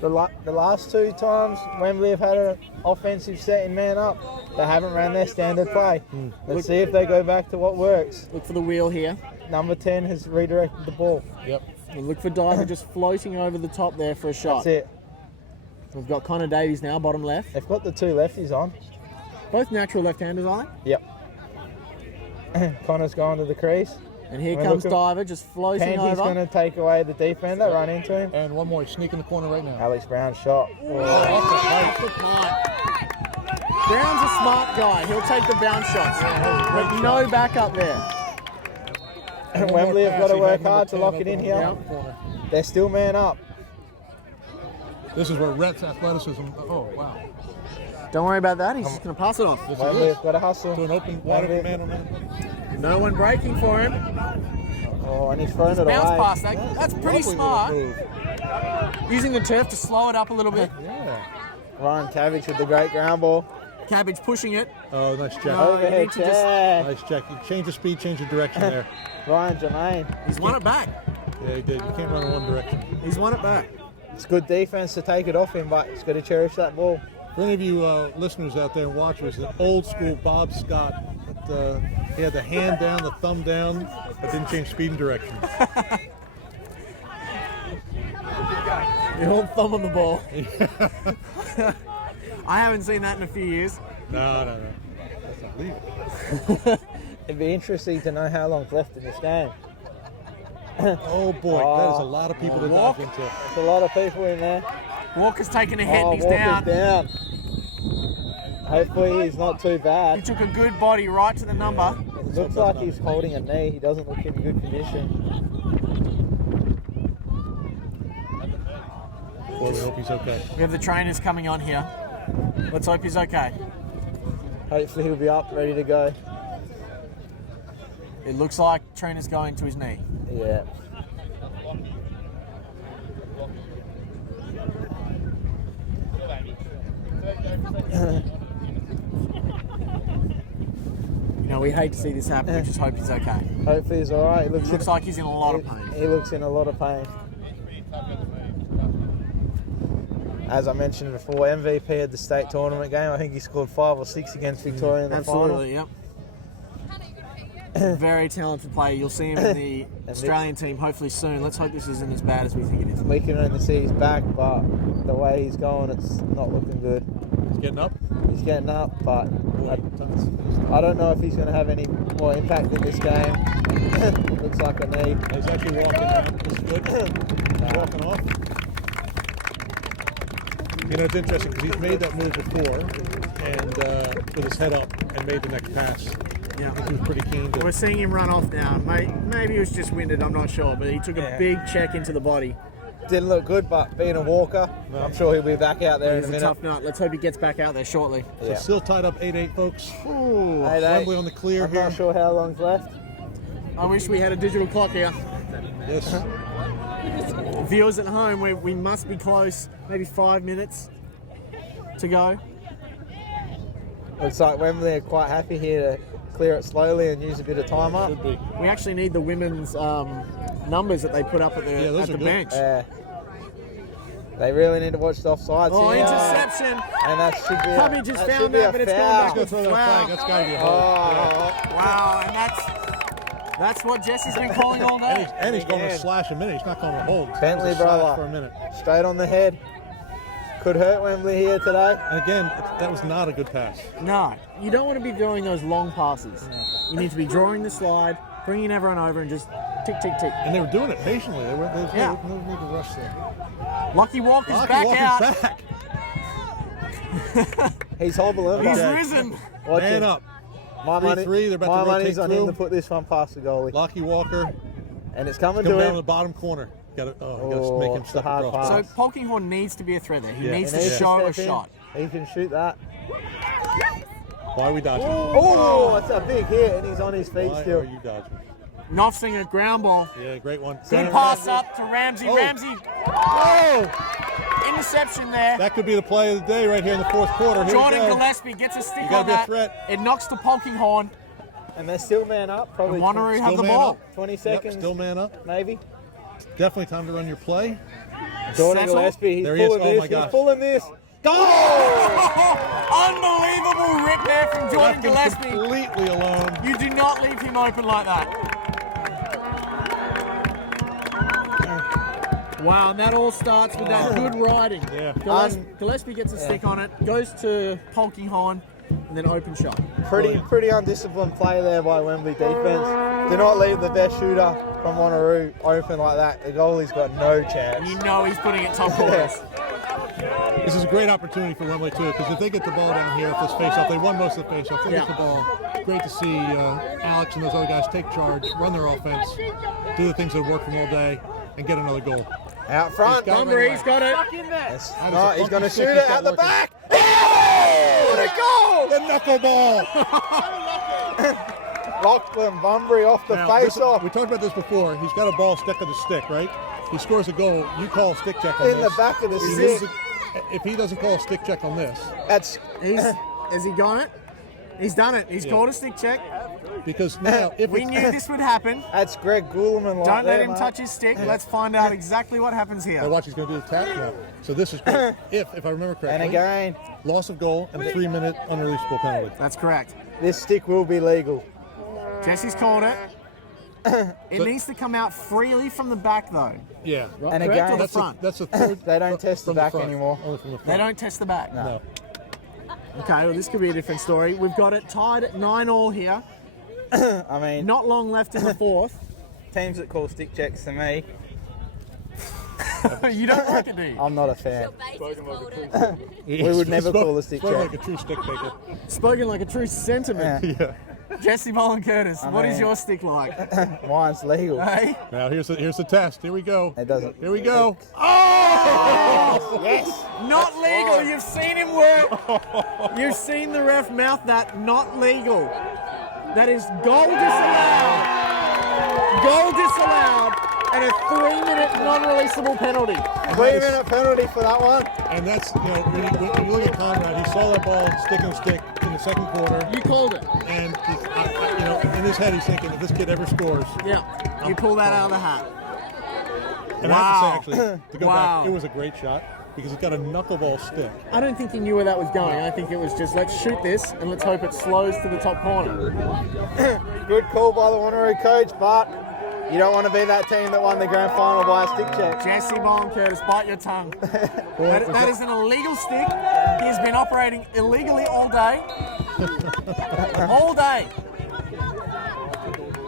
The last 2 times Wembley have had an offensive set in man up, they haven't ran their standard play. Let's see if they go back to what works. Look for the wheel here. Number 10 has redirected the ball. Yep. We'll look for Diver just floating over the top there for a shot. That's it. We've got Connor Davies now, bottom left. They've got the 2 lefties on. Both natural left-handers, are they? Yep. Connor's going to the crease. And here comes Diver just floating over. He's going to take away the defender, run into him. And one more, sneak in the corner right now. Alex Brown's shot. Off the pipe. Brown's a smart guy. He'll take the bounce shots. But no backup there. Wembley have got to work hard to lock it in here. Yep. They're still man up. This is where Rhett's athleticism. Oh, wow. Don't worry about that. He's just going to pass it off. Wembley have got to hustle. To an open wide open man on man. No one breaking for him. Oh, and he's thrown it away. Bounce pass. That's pretty smart. Using the turf to slow it up a little bit. Yeah. Ryan Cabbage with the great ground ball. Cabbage pushing it. Oh, nice check. No, you Overhead need to just... Nice check. You change the speed, change the direction there. Ryan Jermaine. He's won it back. Yeah, he did. You can't run in one direction. He's won it back. It's good defense to take it off him, but he's got to cherish that ball. For any of you listeners out there and watchers, the old school Bob Scott, he had the hand down, the thumb down, but didn't change speed and direction. The old thumb on the ball. I haven't seen that in a few years. No. That's not legal. It'd be interesting to know how long's left in this game. Oh boy, that is a lot of people to dive into. There's a lot of people in there. Walker's taking a hit and he's Walker's down. Hopefully he's not too He bad. took a good body right to the number. It looks like he's holding a knee. He doesn't look in good condition. Well, we hope he's okay. We have the trainers coming on here. Let's hope he's okay. Hopefully he'll be up, ready to go. It looks like trainer's going to his knee. Yeah. You know, we hate to see this happen. We just hope he's okay. Hopefully he's all right. He Looks like he's in a lot of pain. He looks in a lot of pain. As I mentioned before, MVP of the state tournament game. I think he scored 5 or 6 against Victoria in the Absolutely, final. yep. Very talented player. You'll see him in the Australian team hopefully soon. Let's hope this isn't as bad as we think it is. We can only see his back, but the way he's going, it's not looking good. He's getting up. He's getting up, but Boy, I don't know if he's going to have any more impact in this game. Looks like a knee. he's actually walking around his foot. Walking off. You know, it's interesting because he's made that move before, and with his head up, and made the next pass. Yeah. I think he was pretty keen to. We're seeing him run off now. Maybe he was just winded, I'm not sure, but he took a big check into the body. Didn't look good, but being a walker, I'm sure he'll be back out there He's in a a minute. tough nut. Let's hope he gets back out there shortly. So still tied up 8-8, folks. Ooh. 8-8. Wembley on the clear I'm here. not sure how long's left. I wish we had a digital clock here. Yes. Viewers at home, we must be close. Maybe 5 minutes to go. Looks like Wembley are quite happy here to clear it slowly and use a bit of time up. Should be. We actually need the women's numbers that they put up at the, Yeah, those at the are good. bench. They really need to watch the offsides Oh, here. interception. And that should be Tubby a, just that found should be that, a but it's foul. going back. Let's go throw that Wow. flag. That's got to be a hold. Oh, Wow, and that's what Jesse's been calling all And day. he's going to Again. slash a minute. He's not going to hold. Bentley, It's a slash brother. for a minute. straight on the head. Could hurt Wembley here today. And again, that was not a good pass. No, you don't want to be doing those long passes. You need to be drawing the slide, bringing everyone over, and just tick, tick, tick. And they were doing it patiently. There was Yeah. no need to rush there. Lucky Walker's Lucky back Walker's out. back. He's hobbling. He's but risen. watch Man him. up. My money, 3-3, they're about my to rotate money's on him through. to put this one past the goalie. Lockie Walker And it's coming coming to down him. the bottom corner. Got to Oh, make him it's a step hard across. pass. So Polkinghorn needs to be a threat there. He Yeah. needs He to needs to show a step in. shot. He can shoot that. Why are we dodging? Oh, that's a big hit, and he's on his feet Why still. are you dodging? Knopfsinger ground ball. Yeah, great one. Good pass up to Ramsey. Oh. Ramsey, Oh, interception there. that could be the play of the day right here in the fourth quarter. Here Jordan we go. Gillespie gets a stick You gotta on be a that. threat. It knocks to Polkinghorn. And they're still man up, probably And Wanneroo have Still the man ball. up. 20 Yep, seconds, still man up. maybe. Definitely time to run your play. Jordan Settle. Gillespie, he's There he is. pulling Oh this, my gosh. he's pulling this. Goal! Unbelievable rip there from Jordan Left him Gillespie. completely alone. You do not leave him open like that. Wow, and that all starts with that good riding. Yeah. Gillespie gets a stick on it, goes to Polkinghorn, and then open shot. Pretty undisciplined play there by Wembley defense. Do not leave the best shooter from Wanneroo open like that. The goalie's got no chance. You know he's putting it top corners. This is a great opportunity for Wembley too, because if they get the ball down here at this face-off, they won most of the face-off. They get the ball. Great to see Alex and those other guys take charge, run their offense, do the things that work for them all day, and get another goal. Out front. He's got it. Bunbury's got it. Yes. That is No, a he's going to funky shoot stick it he's at the got back. Oh, what a goal! The knuckleball. Lachlan Bunbury off the Now, this- face-off. we talked about this before. He's got a ball stuck to the stick, right? He scores a goal. You call a stick check on In the this. back of the He stick. loses- If he doesn't call a stick check on this, That's Has he got it? He's done it. He's called a stick check. because now if We it's, knew this would happen. that's Greg Gulliman. Like Don't let there, him mate. touch his stick. Let's find out exactly what happens now here. watch, he's going to do the tap now. So this is great. if I remember correctly, And again, loss of goal and 3-minute unreleasable penalty. That's correct. this stick will be legal. Jesse's called it. It needs to come out freely from the back, though. Yeah. And Correct again, or the That's a, front? that's a third. They don't test the from back front. anymore. Only from the front. They don't test the back. No. Okay, well, this could be a different story. We've got it tied at 9-all here. I mean, Not long left in the fourth. teams that call stick checks to me, You don't like it, do you? I'm not a fan. We would never call a stick check. like a true stick taker. Spoken like a true sentiment. Yeah. Jesse Mullen Curtis, what is mean- your stick like? Mine's legal. Hey? Now here's the test. Here we go. It doesn't. Here we go. Oh! Yes. Not legal. You've seen him work. You've seen the ref mouth that. Not legal. That is goal disallowed. Goal disallowed. And a 3-minute non-releasable penalty. 3-minute penalty for that one. And that's, you know, when you look at Conrad, he saw that ball stick on stick in the second quarter, You called it. and you know, in his head he's thinking, if this kid ever scores, Yeah. You pull that out of the hat. and I have to say actually, to go Wow. back, it was a great shot because it's got a knuckleball stick. I don't think he knew where that was going. I think it was just, let's shoot this and let's hope it slows to the top corner. Good call by the Wanneroo coach, but You don't want to be that team that won the grand final by a stick check. Jesse Bond Curtis, bite your tongue. that is an illegal stick. He's been operating illegally all day. All day.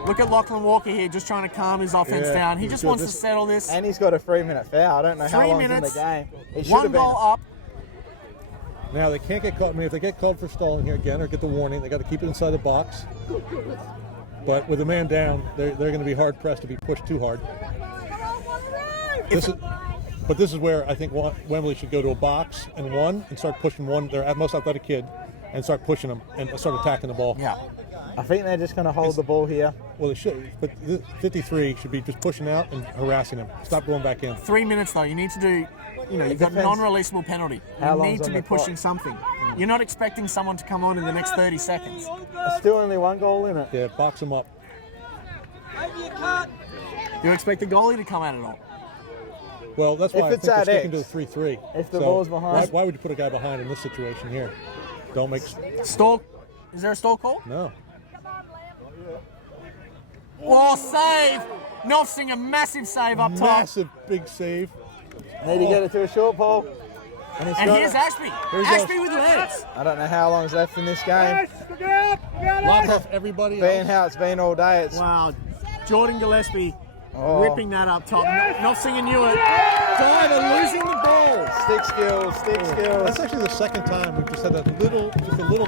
Look at Lachlan Walker here, just trying to calm his offense down. He just wants to settle this. And he's got a 3-minute foul. I don't know how 3 long's in minutes, the game. It should 1 have been. goal up. Now they can't get called. I mean, if they get called for stalling here again or get the warning, they got to keep it inside the box. But with a man down, they're going to be hard pressed to be pushed too hard. This is where I think Wembley should go to a box and one and start pushing one. Their most athletic kid, and start pushing them and start attacking the ball. Yeah. I think they're just going to hold the ball here. Well, they should. But 53 should be just pushing out and harassing them. Stop going back in. 3 minutes though. You need to do. You've got non-releasable penalty. You need to be pushing something. You're not expecting someone to come on in the next 30 seconds. There's still only 1 goal in it. Yeah, box them up. You expect the goalie to come out at all? Well, that's why I think they're sticking to the 3-3. If the ball's behind. Why would you put a guy behind in this situation here? Don't make... Stall? Is there a stall call? No. Oh, save! Nofsing, a massive save up top. Massive big save. Need to get it to a short pole. And here's Ashby. Ashby with legs. I don't know how long's left in this game. Lock off everybody Being else. how it's been all day, it's Wow. Jordan Gillespie ripping that up top. Nofsing knew it. Diver losing the ball. stick skills. That's actually the second time we've just had a little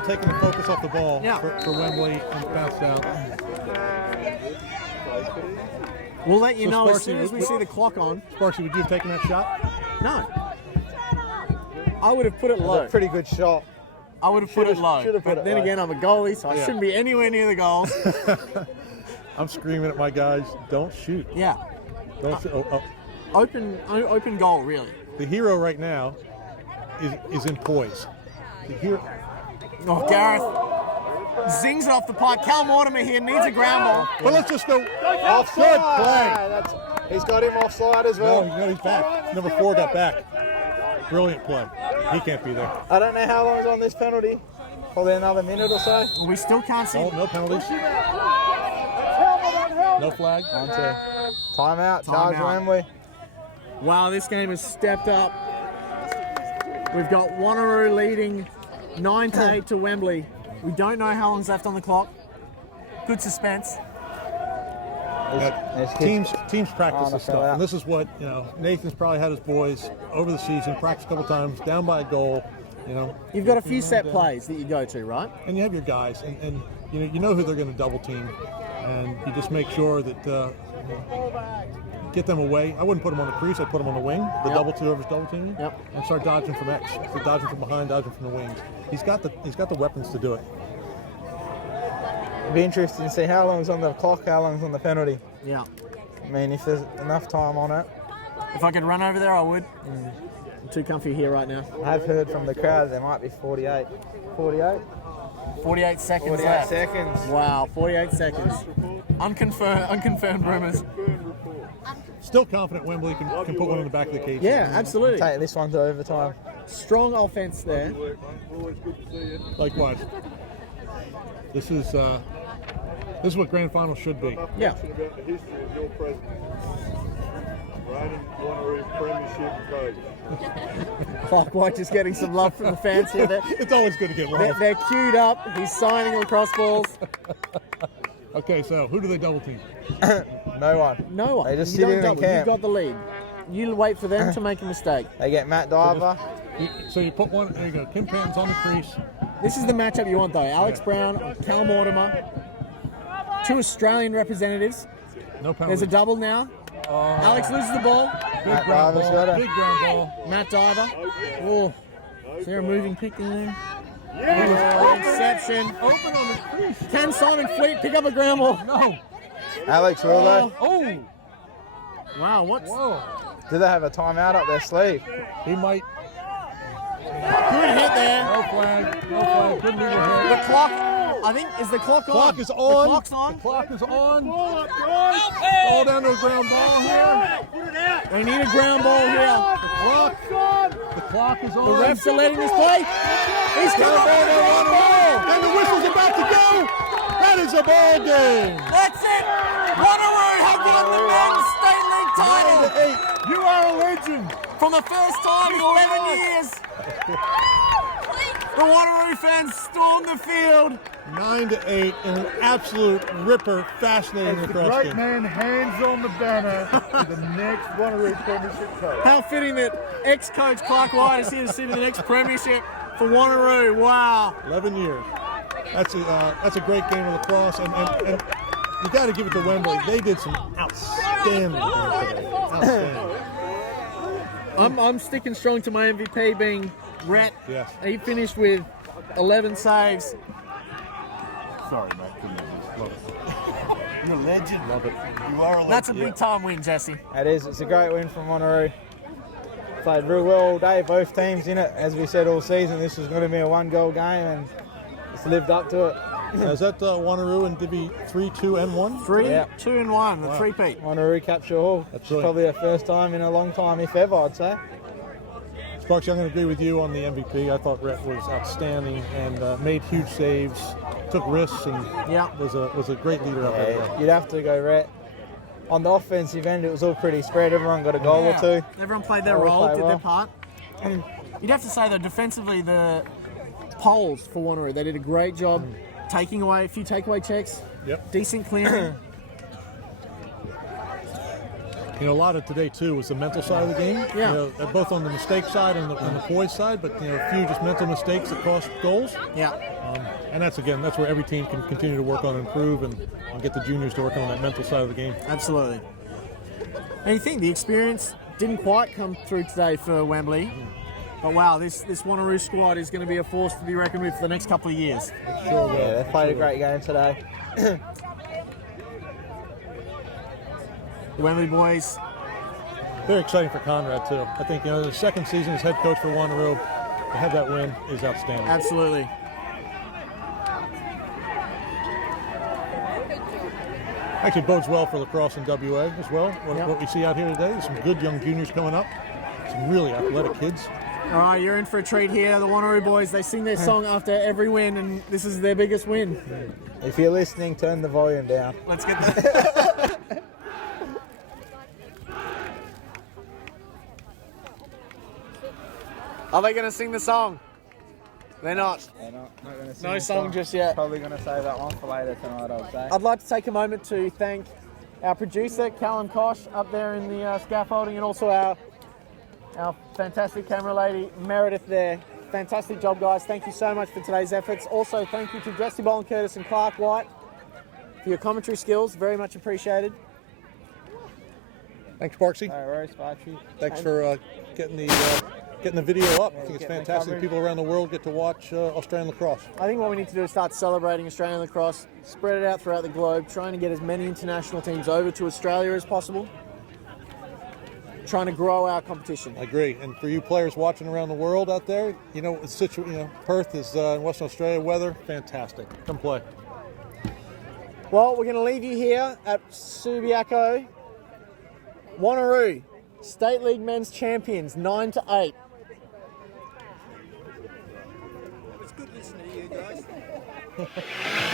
taking the focus off the ball for Wembley and bounced out. We'll let you So know as Sparksy, soon as we see the clock on. Sparksy, would you have taken that shot? No. I would have put it low. A pretty good shot. I would have put it low. should've put But it then low. again, I'm a goalie, so I shouldn't be anywhere near the goals. I'm screaming at my guys, don't shoot. Yeah. Don't shoot. Open goal, really. The hero right now is in poise. The hero. Oh, Gareth zings it off the pipe. Cal Mortimer here needs a ground ball. But let's just go. Offside. Good play. He's got him offside as well. No, he's back. Number 4 got back. Brilliant play. He can't be there. I don't know how long is on this penalty. Probably another minute or so. We still can't see. No penalties. No flag. On to timeout. Charge Timeout. Wembley. Wow, this game has stepped up. We've got Wanneroo leading 9-8 to Wembley. We don't know how long's left on the clock. Good suspense. Teams practice this fell stuff, out. and this is what Nathan's probably had his boys over the season practice a couple times, down by a goal. You've got a few set plays that you go to, right? and you have your guys, and you know who they're going to double team, and you just make sure that get them away. I wouldn't put them on the crease; I'd put them on the wing. The double to whoever's double teaming, and start dodging from X. So dodging from behind, dodging from the wings. He's got the weapons to do it. It'd be interesting to see how long's on the clock, how long's on the penalty. Yeah. I mean, if there's enough time on it. If I could run over there, I would. I'm too comfy here right now. I have heard from the crowd there might be 48. 48? 48 seconds 48 left. seconds. Wow, 48 seconds. Unconfirmed rumors. Still confident Wembley can put one in the back of the cage. Yeah, absolutely. Take this one to overtime. Strong offense there. Likewise. This is what grand final should be. Yeah. About the history of your presence. Reigning Wanneroo Premiership coach. Clark White just getting some love from the fans here. It's always good to get love. They're queued up. He's signing lacrosse balls. Okay, so who do they double team? No one. No one. They just You sit don't in double. camp. You've got the lead. You wait for them to make a mistake. They get Matt Diver. So you put one. There you go. Kim Patton's on the crease. This is the matchup you want, though. Alex Brown, Cal Mortimer. 2 Australian representatives. No penalty. There's a double now. Alex loses the ball. Big ground Diver's ball. got it. Big ground ball. Matt Diver. Oh, is there a moving pick in there? Oh, interception. Open on the crease. Can Simon Fleet pick up a ground ball? No. Alex will though. Oh. Wow, what's Whoa. Do they have a timeout up their sleeve? He might. good hit there? No flag. No flag. Good legal The hit. clock, I think, is the clock on? Clock is The on. clock's The on. clock is on. All down to a ground ball here. They need a ground ball here. The clock is on. The refs are letting this play. He's coming back. And the whistle's about to go. That is a ball game. That's it. Wanneroo have won men's state league title. You are a legend. For the first time in 11 years, the Wanneroo fans stormed the field. 9-8 in an absolute ripper, fascinating The lacrosse great game. man hands on the banner to the next Wanneroo Premiership coach. How fitting that ex-coach Clark White is here to see the next premiership for Wanneroo. Wow. 11 years. That's a great game of lacrosse, and you got to give it to Wembley. They did some outstanding things today. Outstanding. I'm sticking strong to my MVP being Rhett. Yes. He finished with 11 saves. Sorry, mate. Couldn't resist. Love it. You're a legend. Love it. You are a legend. That's a big time win, Jesse. It is. It's a great win from Wanneroo. Played real well all day, both teams in it. As we said all season, this was going to be a one-goal game, and it's lived up to it. Now, is that Wanneroo in Divi 3, 2, and 1? 3, Yeah. 2 and 1, the Wow. three-peat. Wanneroo capture all. That's It's brilliant. probably their first time in a long time, if ever, I'd say. Sparksy, I'm going to agree with you on the MVP. I thought Rhett was outstanding and made huge saves, took risks, and Yeah. was a great leader out there. You'd have to go Rhett. On the offensive end, it was all pretty spread. Everyone got a goal or two. Everyone played their All role, played did well. their part. And you'd have to say, though, defensively, the Poles for Wanneroo, they did a great job taking away a few takeaway checks, Yep. decent clearing. You know, a lot of today too was the mental side of the game. Yeah. You know, both on the mistake side and the poise side, but you know, a few just mental mistakes that cost goals. Yeah. And that's where every team can continue to work on and improve and get the juniors to work on that mental side of the game. Absolutely. And you think the experience didn't quite come through today for Wembley. But wow, this Wanneroo squad is going to be a force to be reckoned with for the next couple of years. Sure will. Yeah, they played a great game today. The Wembley boys, Very exciting for Conrad too. I think the second season as head coach for Wanneroo, to have that win is outstanding. absolutely. Actually bodes well for lacrosse and WA as well. Yep. What we see out here today, there's some good young juniors coming up, some really athletic kids. All right, you're in for a treat here. The Wanneroo boys, they sing their song after every win, and this is their biggest win. If you're listening, turn the volume down. Let's get that. Are they going to sing the song? They're not. They're not gonna sing No the song just yet. Probably going to save that one for later tonight, I'd say. I'd like to take a moment to thank our producer, Callum Kosh, up there in the scaffolding, and also our fantastic camera lady, Meredith, there. Fantastic job, guys. Thank you so much for today's efforts. Also, thank you to Jesse Boland Curtis and Clark White for your commentary skills. Very much appreciated. Thanks, Parksy. No worries, Sparky. Thanks for getting the video up. I think it's getting the fantastic. coverage. People around the world get to watch Australian lacrosse. I think what we need to do is start celebrating Australian lacrosse, spread it out throughout the globe, trying to get as many international teams over to Australia as possible, trying to grow our competition. I agree. And for you players watching around the world out there, Perth is in Western Australia. Weather, fantastic. Come play. Well, we're going to leave you here at Subiaco. Wanneroo, State League Men's Champions, 9-8. It's good listening to you guys.